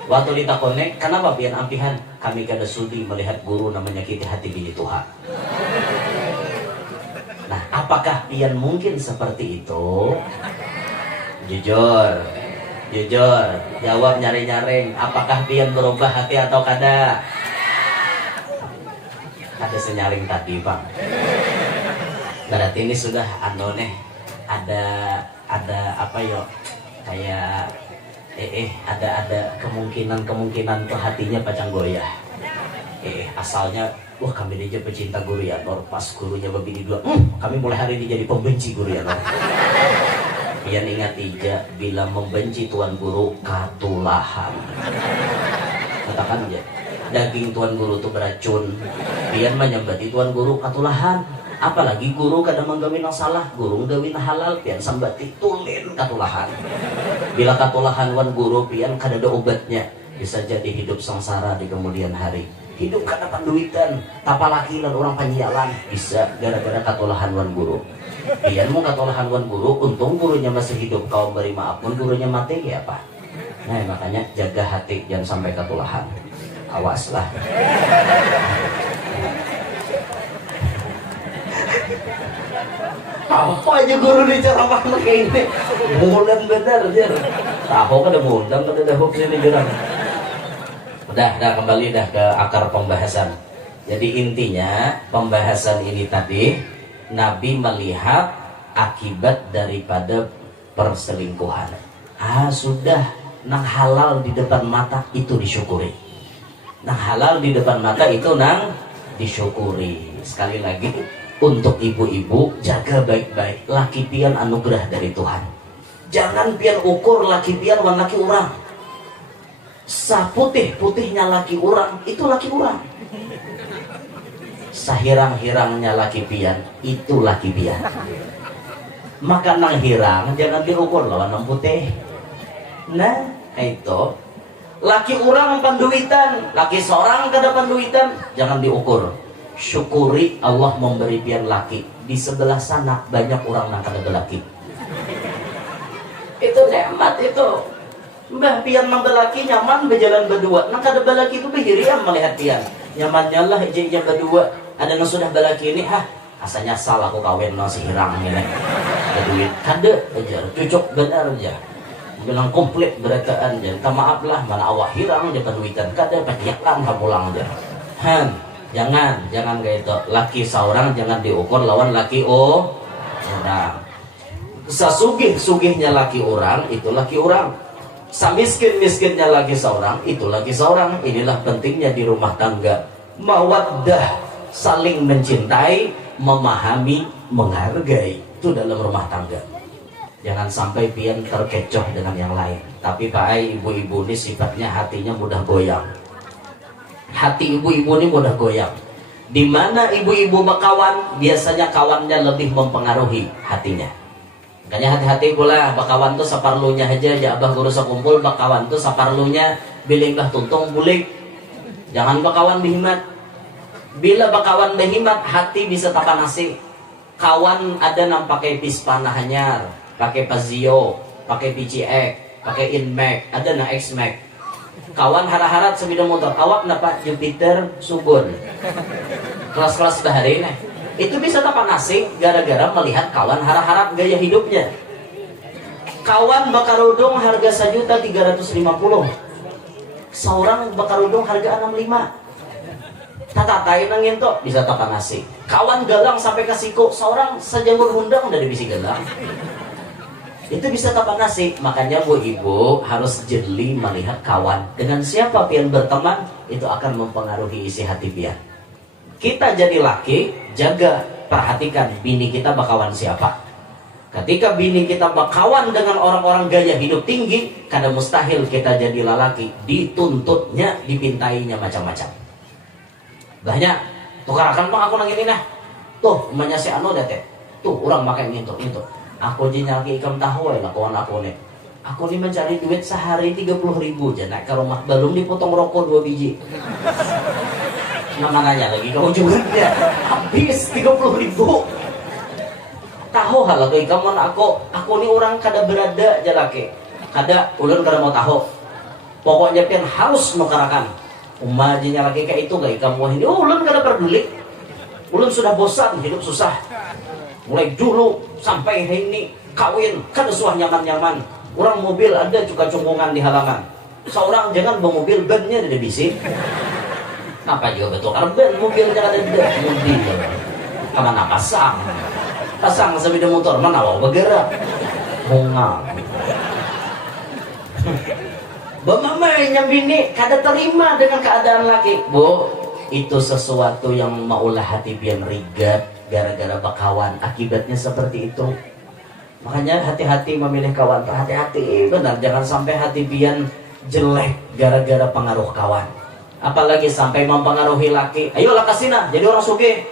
Waktu ditakone, kenapa pian ampihan? Kami kada sudi melihat guru namanya menyakiti hati bini Tuhan. Nah, apakah pian mungkin seperti itu? Jujur, jawab nyaring-nyaring. Apakah pian berubah hati atau kada? ada senyaring tadi Pak. Berarti ini sudah ada apa yo, kayak ada kemungkinan tuh hatinya pacang goyah. Asalnya wah kami aja pecinta guru ya Nor, pas gurunya babi dua kami mulai hari ini jadi pembenci guru ya Nor. Pian ingat ija, bila membenci tuan guru katulahan. Katakan aja, daging tuan guru itu beracun. Pian menyambati tuan guru katulahan. Apalagi guru kadang menggawin yang salah, guru menggawin halal, pian sambati tulin katulahan. Bila katulahan wan guru, pian kadada obatnya, bisa jadi hidup sengsara di kemudian hari. Hidup kada panduitan, tapalaki lan orang panyialan, bisa gara-gara katulahan wan guru. Pian mau katulahan wan guru, untung gurunya masih hidup, kau beri maaf pun gurunya mati ya apa. Nah makanya jaga hati, jangan sampai katulahan. Awaslah. Apa aja guru diceramah kayak ini, mudah benar aja. Tahu kan ada mudah, kan ada hoax ini jurang. Udah kembali ke akar pembahasan. Jadi intinya pembahasan ini tadi, Nabi melihat akibat daripada perselingkuhan. Sudah, nang halal di depan mata itu disyukuri. Nang halal di depan mata itu nang disyukuri. Sekali lagi, untuk ibu-ibu jaga baik-baik, laki pian anugerah dari Tuhan. Jangan pian ukur laki pian wan laki orang. Saputih-putihnya laki orang itu laki orang. Sahirang-hirangnya laki pian itu laki pian. Maka nang hirang jangan diukur lawan nang putih. Nah itu laki orang panduitan, laki seorang kada panduitan, jangan diukur. Syukuri Allah memberi pian laki. Di sebelah sana banyak orang yang kada belaki. Itu nikmat itu. Mbah pian membelaki nyaman berjalan berdua. Nang kada belaki itu behiriam melihat pian. Nyamannya lah ija berdua. Ada yang sudah belaki ini, asalnya salah aku kawin nasi hirang ini. Duit kada aja, cocok benar aja. Bilang komplit berataan aja. Minta maaf lah, mana awak hirang aja penduitan kada penyakan pulang aja. Jangan kayak itu. Laki seorang jangan diukur lawan laki orang. Sesugih-sugihnya laki orang itu laki orang. Samiskin-miskinnya laki seorang itu laki seorang. Inilah pentingnya di rumah tangga. Mawaddah, saling mencintai, memahami, menghargai. Itu dalam rumah tangga. Jangan sampai pian terkecoh dengan yang lain. Tapi Pak Ai, ibu-ibu ini sifatnya hatinya mudah goyang. Hati ibu-ibu ini mudah goyang. Di mana ibu-ibu berkawan, biasanya kawannya lebih mempengaruhi hatinya. Makanya hati-hati pula, bakawan tuh separlunya aja, ya abah guru sekumpul, bakawan tuh separlunya, bila mbah tuntung bulik. Jangan bakawan behimat. Bila bakawan behimat, hati bisa tapanasi. Kawan ada yang pakai Pispa hanyar, pakai Pazio, pakai PCX, pakai Inmax, ada yang X-Max. Kawan harat-harat sebidang motor, awak dapat Jupiter Subun. Kelas-kelas bahari ini. Itu bisa tapanasi gara-gara melihat kawan harat-harat gaya hidupnya. Kawan bakarudung harga 1.350.000. Seorang bakarudung harga 65. Tatatain nangin tuh bisa tapanasi. Kawan galang sampai ke siku, seorang sejanggur hundang udah dibisi galang. Itu bisa tapanasi. Makanya bu ibu harus jeli melihat kawan. Dengan siapa pian berteman, itu akan mempengaruhi isi hati pian. Kita jadi laki, jaga, perhatikan bini kita bakawan siapa. Ketika bini kita bakawan dengan orang-orang gaya hidup tinggi, kadang mustahil kita jadi lelaki. Dituntutnya, dipintainya macam-macam. Banyak, tukarakan bang aku nangin ini nah. Tuh, emaknya si Anu deh. Tuh, orang makan gitu. Aku jadi laki ikam tahu ya kawan aku nih. Aku nih mencari duit sehari 30.000 aja naik ke rumah, belum dipotong rokok 2 biji. Namanya lagi ke ujungnya habis 30.000. Tahu hal lagi kamu aku nih orang kada berada aja laki. Kada ulun kada mau tahu. Pokoknya pian harus nukarakan. Umajinya lagi kayak itu gak kamu ini. Ulun kada peduli. Ulun sudah bosan hidup susah. Mulai dulu sampai hari ini kawin kada suah nyaman-nyaman. Orang mobil ada juga cungkungan di halaman. Seorang jangan bawa mobil bannya ada bisi. Apa juga betul karben mobilnya ada mobil. Kemana pasang sepeda motor mana mau bergerak bunga. Mama yang bini kada terima dengan keadaan laki. Bu, itu sesuatu yang maulah hati pian rigat gara-gara bakawan. Akibatnya seperti itu. Makanya hati-hati memilih kawan. Hati-hati benar, jangan sampai hati pian jelek gara-gara pengaruh kawan. Apalagi sampai mempengaruhi laki. Ayolah kasina jadi orang sugih.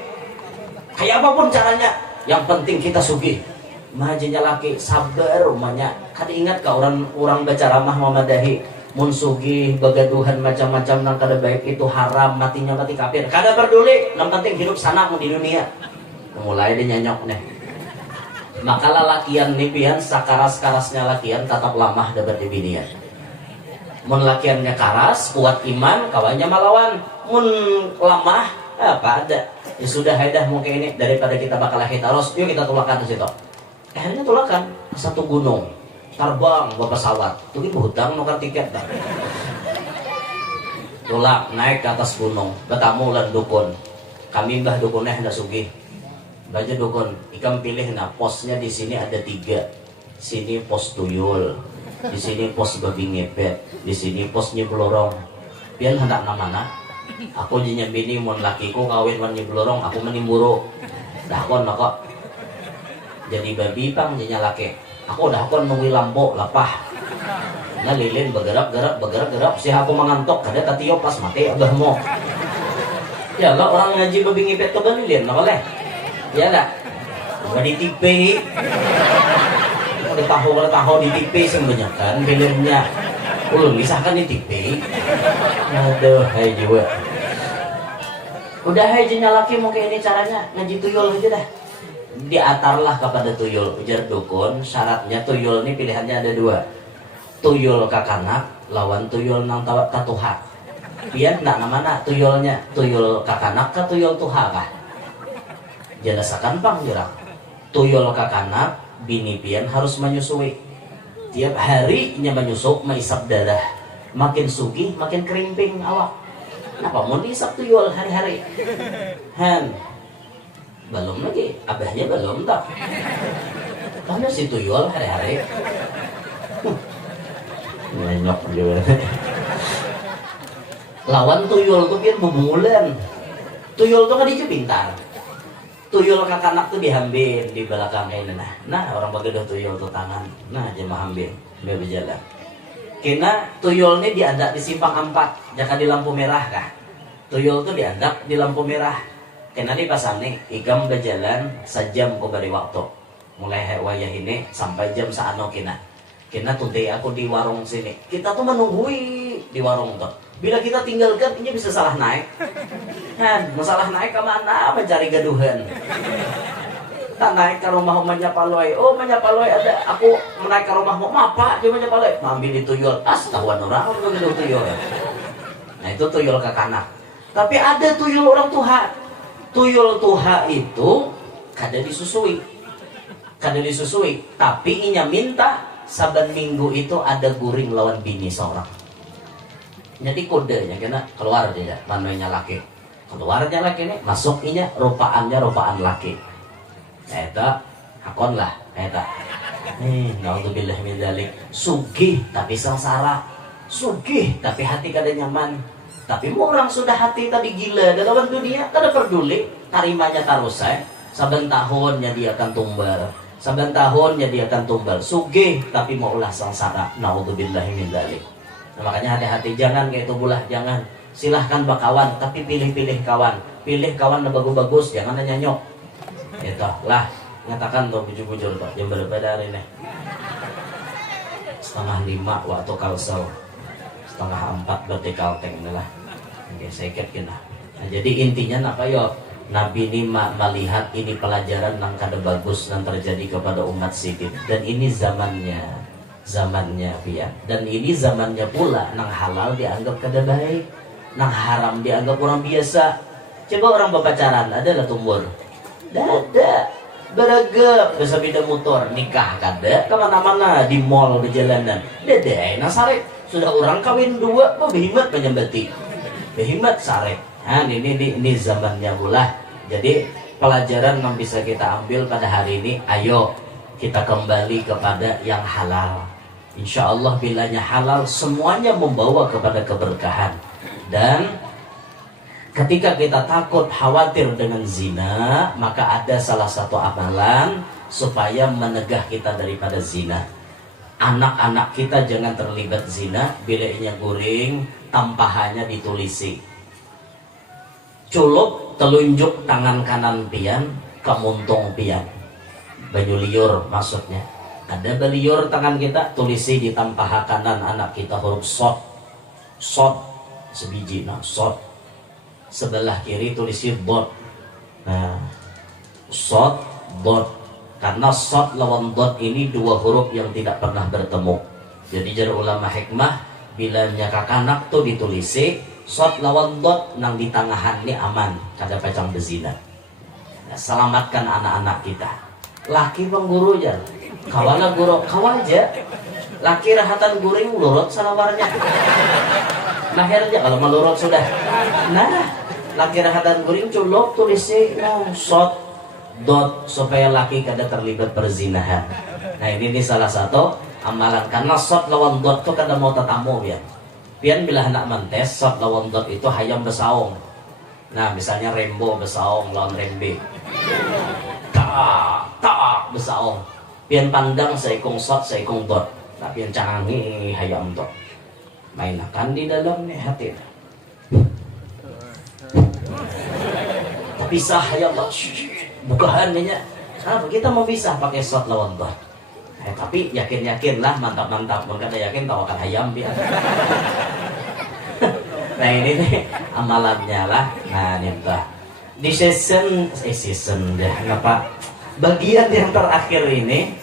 Kayak apapun caranya, yang penting kita sugih. Majinya laki sabar rumahnya. Kada ingat ka orang baca ramah memadahi mun sugih bagaduhan macam-macam nang kada baik itu haram, matinya mati kafir. Kada peduli, yang penting hidup sana di dunia. Mulai dia nyanyok nih. Maka lalakian nih pian sakaras-karasnya lakian tetap lamah dapat di binian. Mun lakiannya karas, kuat iman, kawannya malawan. Mun lamah, apa ada? Ya sudah hadah mungkin ini daripada kita bakal taros, yuk kita tulakan ke situ. Akhirnya tulakan ke satu gunung. Terbang bawa pesawat, tuh hutang nukar tiket dah. Tulak naik ke atas gunung, bertamu lan dukun. Kami mbah dukunnya hendak sugih. Baca dukun, ikam pilih nah posnya di sini ada 3. Sini pos tuyul, di sini pos babi ngepet, di sini pos nyeblorong. Pian hendak mana? Aku jinya bini mon lakiku kawin wan nyeblorong, aku menimburu. Dah kon kok. Jadi babi pang jinya laki. Aku udah kon nunggu lampu lapah. Nah lilin bergerak si aku mengantuk kada tatio pas mati abahmu. Ya lah orang ngaji babi ngipet ke lilin apa boleh? Ya lah. Enggak di TV. Udah tahu di TV sebenarnya kan filmnya. Ulun disahkan di TV. Aduh, hai jiwa. Udah hai jinya laki mau kayak ini caranya ngaji tuyul aja dah. Diatarlah kepada tuyul. Ujar dukun, syaratnya tuyul ini pilihannya ada 2. Tuyul kakanak lawan tuyul nang tawat katuha. Pian nak namana tuyulnya? Tuyul kakanak ke tuyul tuha kah? Jelasakan pang jerak. Tuyul kakanak bini pian harus menyusui. Tiap harinya menyusuk, meisap darah. Makin sugih, makin kerimping awak. Kenapa mau diisap tuyul hari-hari? Belum lagi, abahnya belum tak. Karena si tuyul hari-hari. Nyenyok juga. Lawan tuyul tuh pian bumulan. Tuyul tuh kan dia pintar. Tuyul kakanak tuh diambil di belakang ini nah orang bagedoh tuyul tuh tangan. Nah jemaah ambil, biar berjalan. Kena tuyul ini diadak di simpang 4, jaka di lampu merah kah? Tuyul tuh diadak di lampu merah. Kena di pasang nih, ikam berjalan sejam kau beri waktu. Mulai wayah ini sampai jam saano kena. Kena tuntai aku di warung sini. Kita tuh menunggui di warung tuh. Bila kita tinggalkan, ini bisa salah naik. Masalah naik kemana? Mencari gaduhan. Tak naik ke rumah menyapaloi. Oh menyapaloi ada. Aku menaik ke rumah mau apa? Dia menyapaloi. Ambil di tuyul. Tahuan orang begitu tuyul. Nah itu tuyul ke kanak. Tapi ada tuyul orang tuha. Tuyul tuha itu kada disusui. Tapi inya minta saban minggu itu ada guring lawan bini seorang. Jadi kodenya kena keluar dia manunya laki. Keluarnya laki ini masuk inya rupaannya rupaan laki. Eta hakon lah eta. Naudzubillah min dzalik. Sugih tapi sengsara. Sugih tapi hati kada nyaman. Tapi orang sudah hati tadi gila dalam dunia kada peduli, tarimanya tarusai. Saben tahunnya dia akan tumbal. Saben tahunnya dia akan tumbal. Sugih tapi maulah sengsara. Naudzubillah min dzalik. Nah, makanya hati-hati jangan kayak itu bulah jangan. Silahkan berkawan tapi pilih-pilih kawan. Pilih kawan yang bagus-bagus, jangan hanya nyok. Itu lah nyatakan tuh bujur-bujur tuh jam berapa hari ini? 4:30 waktu kalsel. 3:30 berarti kalteng lah. Oke, saya kira. Nah, jadi intinya apa yo? Nabi ini melihat ini pelajaran yang kada bagus yang terjadi kepada umat sidin dan ini zamannya ya. Dan ini zamannya pula nang halal dianggap kada baik, nang haram dianggap orang biasa. Coba orang berpacaran adalah tumbur. Dada beragam bisa beda motor nikah kada kemana-mana di mall di jalanan dada nasarek sudah orang kawin 2 behimat penyembati behimat sarek Nah, ini zamannya pula. Jadi pelajaran yang bisa kita ambil pada hari ini, ayo kita kembali kepada yang halal. Insya Allah bilanya halal, semuanya membawa kepada keberkahan. Dan ketika kita takut khawatir dengan zina, maka ada salah satu amalan supaya menegah kita daripada zina. Anak-anak kita jangan terlibat zina, bilainya guring, tampahannya ditulisi. Culup telunjuk tangan kanan pian, kemuntung pian. Banyu liur maksudnya. Ada beliur tangan kita, tulisi di tampah kanan anak kita huruf sod. Sod sebiji, nah sod. Sebelah kiri tulisi dot. Nah, sod, dot. Karena sod lawan dot ini dua huruf yang tidak pernah bertemu. Jadi jar ulama hikmah, bila nyakakanak tuh ditulisi sod lawan dot nang di tangahan ini aman, kada pacang bezina. Nah, selamatkan anak-anak kita. Laki bang guru aja, kawana guru kawan aja. Laki rahatan guring lurut salawarnya. Lahir aja kalau melurut sudah. Nah, laki rahatan guring culok tulisnya sod dot supaya laki kada terlibat perzinahan. Nah ini salah satu amalan karena sod lawan dot tuh kada mau tetamu ya. Pian bila hendak mentes sod lawan dot itu hayam besaung. Nah misalnya rembo besaung lawan rembe. Tak besaung. Pian pandang seikung sod seikung dot. Tapi yang canggih hayam dot. Mainkan di dalam nih hati. Tapi sah hayam dot. Bukahan nya. Nah, kita mau bisa pakai sod lawan dot. Tapi yakin lah mantap bukan yakin tahu akan hayam biar. Nah ini nih amalannya lah. Nah ini entah di season deh kenapa bagian yang terakhir ini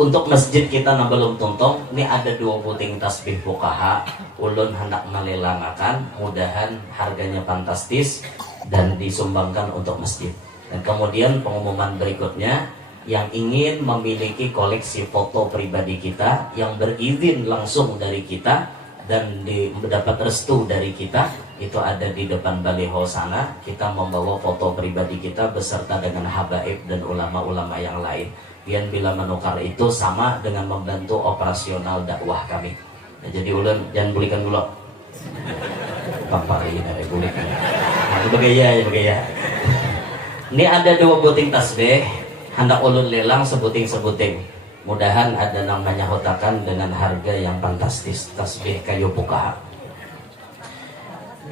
untuk masjid kita yang belum tuntung ini ada 2 puting tasbih fuqaha ulun hendak melelangakan mudahan harganya fantastis dan disumbangkan untuk masjid. Dan kemudian pengumuman berikutnya yang ingin memiliki koleksi foto pribadi kita yang berizin langsung dari kita dan mendapat restu dari kita itu ada di depan baliho sana. Kita membawa foto pribadi kita beserta dengan habaib dan ulama-ulama yang lain. Pian bila menukar itu sama dengan membantu operasional dakwah kami. Nah, jadi ulun jangan belikan dulu. Tampar ini dari bulikan. Nah, begaya. Ini ada 2 puting tasbih hendak ulun lelang sebuting. Mudahan ada namanya hotakan dengan harga yang fantastis. Tasbih kayu pukaha.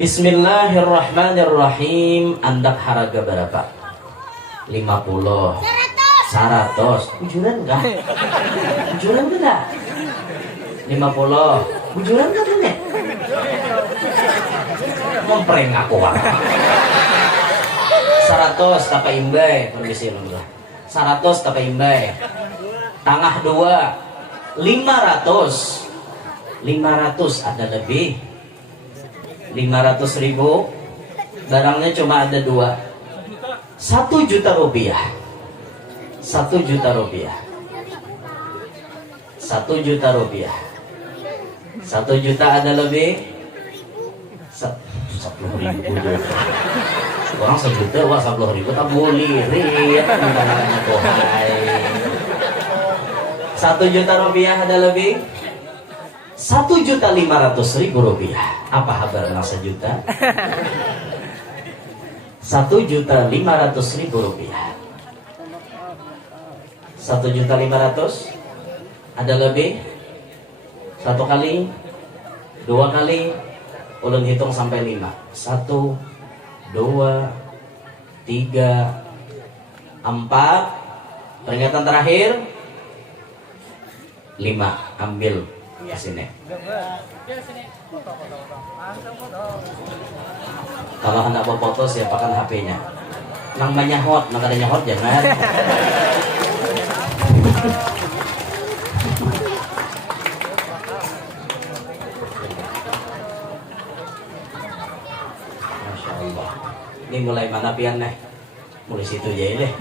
Bismillahirrahmanirrahim. Andak harga berapa? 50 100 bujuran enggak? 50 bujuran enggak nih? Mempreng aku 100 tapa imbay permisi alhamdulillah 100 tapa imbay tangah 2 500 ada lebih 500.000 barangnya cuma ada 2 1 juta rupiah 1 juta rupiah 1 juta rupiah 1 juta ada lebih 10.000 orang 1 juta wah 10.000 tak boleh riat mentangannya kohai 1 juta rupiah ada lebih 1.500.000 rupiah. Apa kabarnya 1 juta? 1.500.000 rupiah. 1.500.000 ada lebih 1 kali 2 kali ulun hitung sampai 5 1 2 3 4 peringatan terakhir 5 ambil ke sini. Kalau hendak berfoto siapakan HP-nya. Nang banyak hot, nang adanya hot jangan. Masya Allah. Ini mulai mana pian nih? Mulai situ aja deh.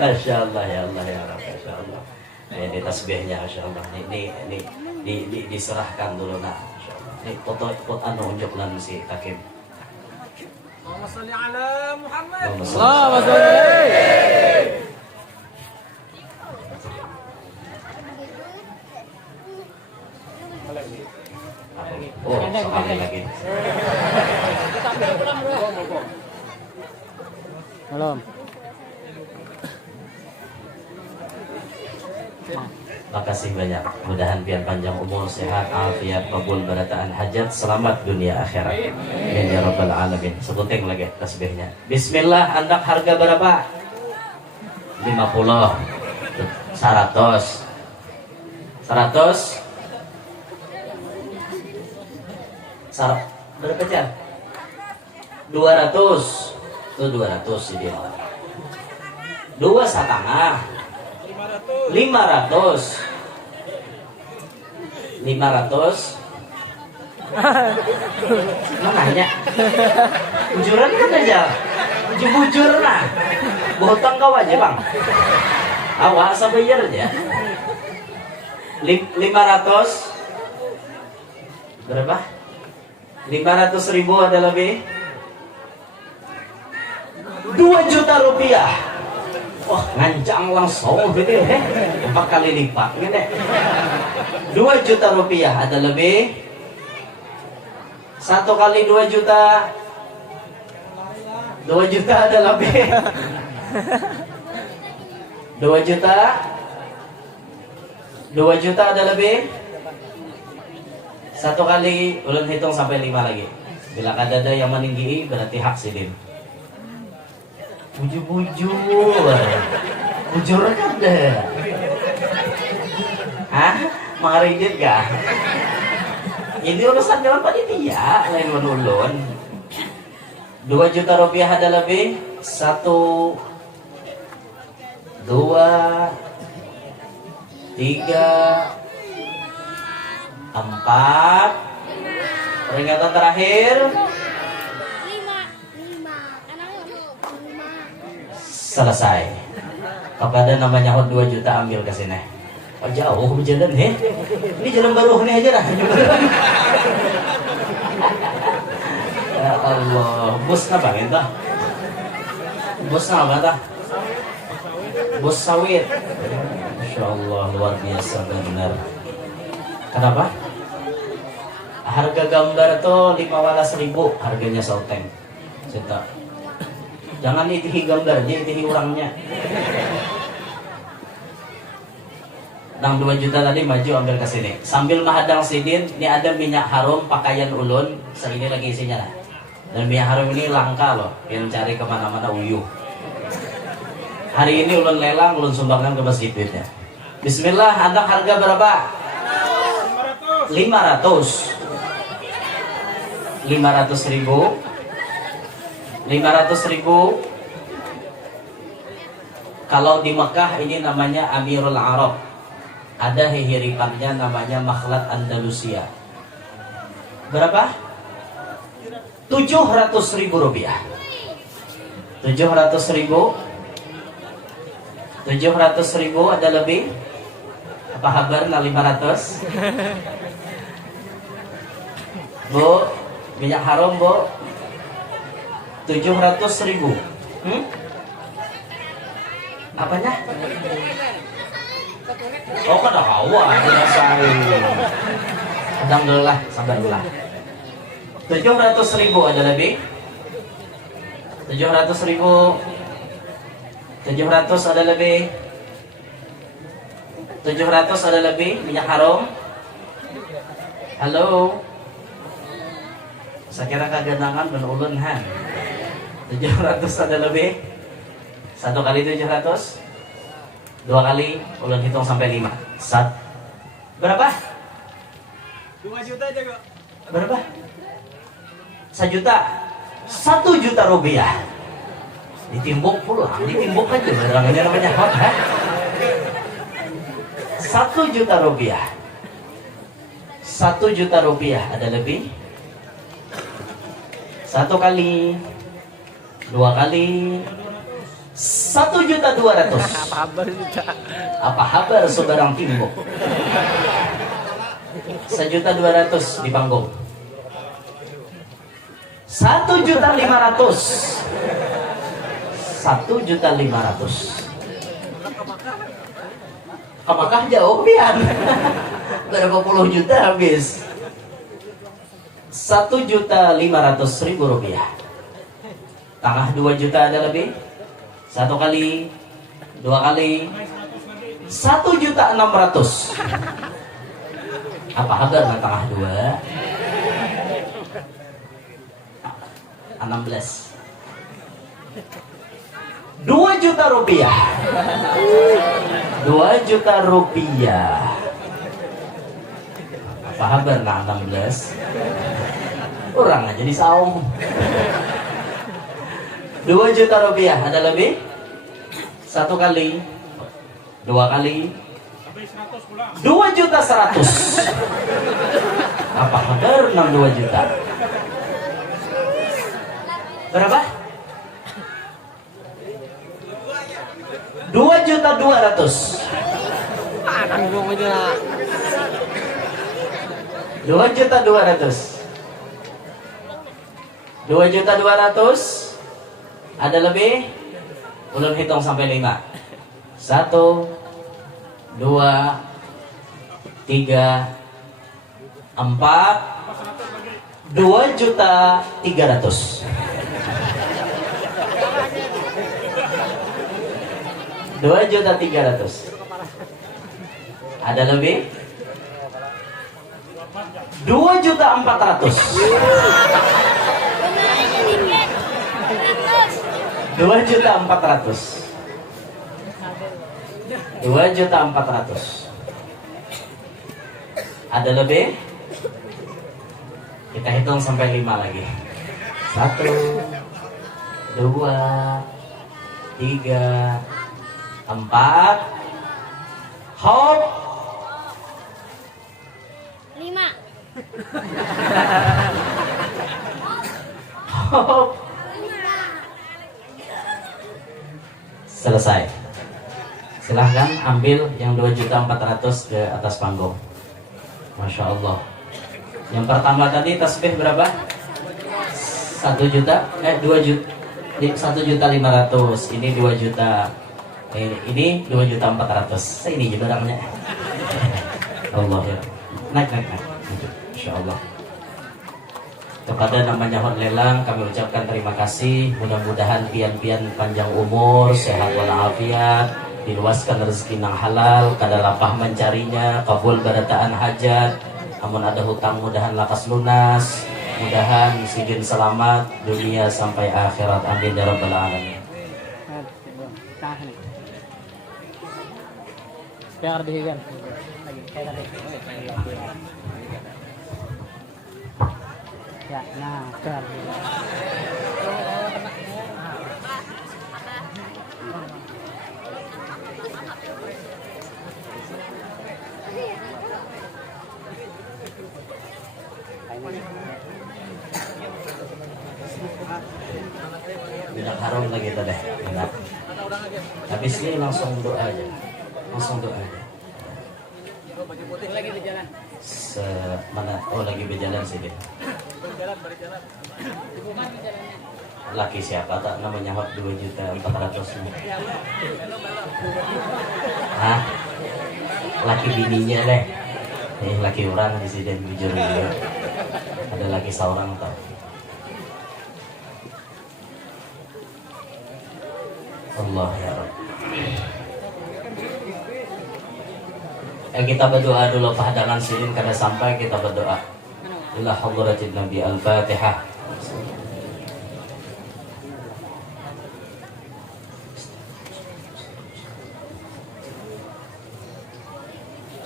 Masya Allah ya Allah ya Rabbi. Masya Allah. Ini tasbihnya Masya Allah. Ini diserahkan dulu nak. Masya Allah. foto anu unjuk lan si Takim. Allahumma sholli ala Muhammad. Allahumma sholli. Oh, sekali lagi. Belum. Makasih banyak. Mudahan biar panjang umur, sehat, afiat, kabul, barataan hajat, selamat dunia akhirat. Amin ya rabbal alamin. Sebuting lagi tasbihnya. Bismillah, andak harga berapa? 50. 100. 100. Berapa jam? 200. Itu 200 sih dia. 2,5. 500. 500. Mananya? Bujuran kan aja. Bujur nah. Bohotang kau aja bang. Awas bayar aja. 500. Berapa? 500.000 ada lebih. 2 juta rupiah. Wah, ngancang langsung gitu ya. 4 kali lipat gini. 2 juta rupiah ada lebih. 1 kali 2 juta. 2 juta ada lebih. 2 juta. 2 juta ada lebih. 1 kali ulun hitung sampai 5 lagi. Bila ada yang meninggi berarti hak sidin. Bujur kan deh. Hah? Mengaridit gak? Ini urusan dengan panitia, lain menulun. 2 juta rupiah ada lebih. 1, 2, 3, 4. Peringatan terakhir. 5. Selesai. Kepada namanya hot 2 juta ambil ke sini. Oh jauh jalan nih. Ini jalan baru nih aja dah. Ya Allah, bos apa gitu? Bos apa dah? Bos sawit. Masya Allah, luar biasa benar. Kenapa? Harga gambar tuh 15.000 harganya sauteng. Cerita. Jangan itihi gambar, dia itihi orangnya. Nang 2 juta tadi maju ambil ke sini. Sambil menghadang sidin, ini ada minyak harum pakaian ulun. Segini lagi isinya lah. Dan minyak harum ini langka loh, yang cari kemana-mana uyuh. Hari ini ulun lelang, ulun sumbangkan ke masjid duitnya. Bismillah, anak harga berapa? 500. 500.000. 500.000. Kalau di Mekah ini namanya Amirul Arab. Ada hihiripannya namanya Makhlat Andalusia. Berapa? 700.000 rupiah. 700.000. 700.000 ada lebih. Apa kabar na 500? Bu, minyak harum bu. 700.000. Apanya? Oh kan hawa Alhamdulillah, sabarlah. 700.000 ada lebih. 700.000. 700 ada lebih. 700 ada lebih minyak harum. Halo. Saya kira kagandangan berulun han. 700 ada lebih. 1 kali 700. 2 kali ulun hitung sampai 5. Berapa? 2 juta aja kok. Berapa? 1 juta. 1 juta rupiah. Ditimbuk pulang, ditimbuk aja barang ini namanya hot ha? 1 juta rupiah. 1 juta rupiah ada lebih. 1 kali, 2 kali, 1.200.000. Apa kabar saudara timbuk? 1.200.000 di panggung. 1.500.000. 1.500.000. Ke Makkah jauh pian. Berapa puluh juta habis. 1.500.000 rupiah. Tengah 2 juta ada lebih. 1 kali, 2 kali, 1.600.000. Apa harga dengan tengah 2? 16. 2 juta rupiah. 2 juta rupiah. Apa kabar nah 16? Orang aja di saung. 2 juta rupiah ada lebih? 1 kali, 2 kali, 2.100.000. Apa kabar 62 juta? Berapa? 2.200.000. 2.200.000. 2.200.000. Ada lebih? Ulun hitung sampai 5. 1, 2, 3, 4, 2.300.000. 2.300.000. Ada lebih? 2.400.000. 2.400.000. 2.400.000. Ada lebih? Kita hitung sampai 5 lagi. 1, 2, 3, 4. Hop. 5. Hop. Selesai. Silahkan ambil yang 2.400.000 ke atas panggung. Masya Allah. Yang pertama tadi tasbih berapa? 1 juta? 2 juta. 1.500.000. Ini 2 juta. Ini 2.400.000. Ini juga orangnya. Allah ya. Naik. Insya Allah. Kepada namanya hot lelang kami ucapkan terima kasih. Mudah-mudahan pian-pian panjang umur, sehat walafiat, diluaskan rezeki nang halal, kada lapah mencarinya, kabul barataan hajat. Namun ada hutang mudahan lakas lunas, mudahan sidin selamat dunia sampai akhirat. Amin ya rabbal alamin. Ya, nah, ker. Bidak harum lagi tadi. Enak. Habis ini langsung doa aja. Langsung doa aja. Baju putih lagi di jalan. Mana? Oh lagi berjalan sih dia. Berjalan. Laki siapa tak namanya hot 2.400.000. Hah? Laki bininya deh. Laki orang di sini jujur juga. Ada laki seorang tak. Allah ya Rabb. Kita berdoa dulu padangan sidin karena sampai kita berdoa. Ila hadratin Nabi Al-Fatihah.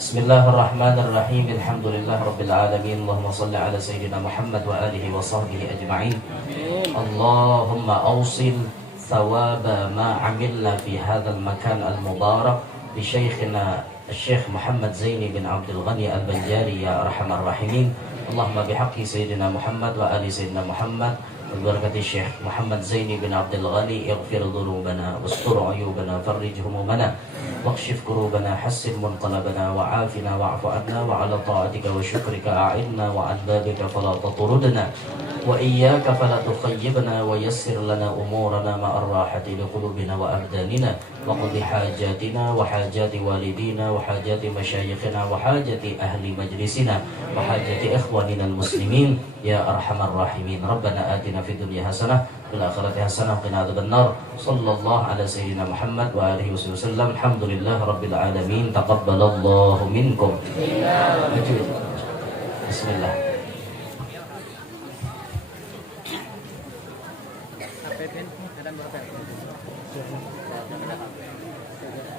Bismillahirrahmanirrahim. Alhamdulillah rabbil alamin. Allahumma shalli ala sayyidina Muhammad wa alihi wa sahbihi ajma'in. Allahumma awsil thawaba ma amilna fi hadzal makan al-mubarak bi syekhina الشيخ محمد زيني بن عبد الغني البنجاري يا أرحم الراحمين. اللهم بحق سيدنا محمد وآل سيدنا محمد وبركة الشيخ محمد زيني بن عبد الغني اغفر ذنوبنا واستر عيوبنا فرج همومنا واكشف كروبنا حسن منقلبنا وعافنا واعف عنا وعلى طاعتك وشكرك أعنا وعن بابك فلا تطردنا وإياك فلا تخيبنا ويسر لنا أمورنا مع الراحة لقلوبنا وأبداننا وقض حاجاتنا وحاجات والدينا وحاجات مشايخنا وحاجة أهل مجلسنا وحاجة إخواننا المسلمين يا أرحم الراحمين ربنا آتنا في الدنيا حسنة وفي الآخرة حسنة وقنا عذاب النار صلى الله على سيدنا محمد وآله وسلم الحمد لله رب العالمين تقبل الله منكم بسم الله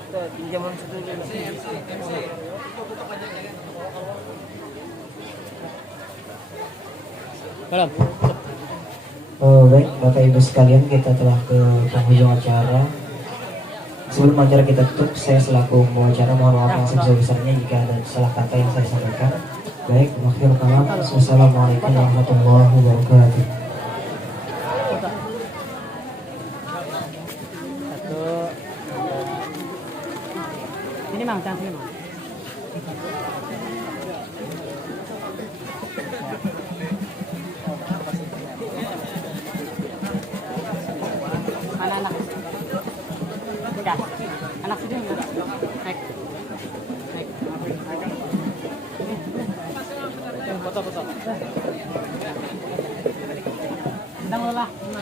Pinjaman satu dulu. Belum. Baik, Bapak Ibu sekalian, kita telah ke penghujung acara. Sebelum acara kita tutup, saya selaku pembawa mohon maaf yang sebesar-besarnya jika ada salah kata yang saya sampaikan. Baik, akhir kalam. Wassalamualaikum warahmatullahi wabarakatuh. Satu. Ini mang, jangan sini mang. Mana anak? Udah. Anak sini enggak? Naik. Naik. Foto-foto. Sedang lelah.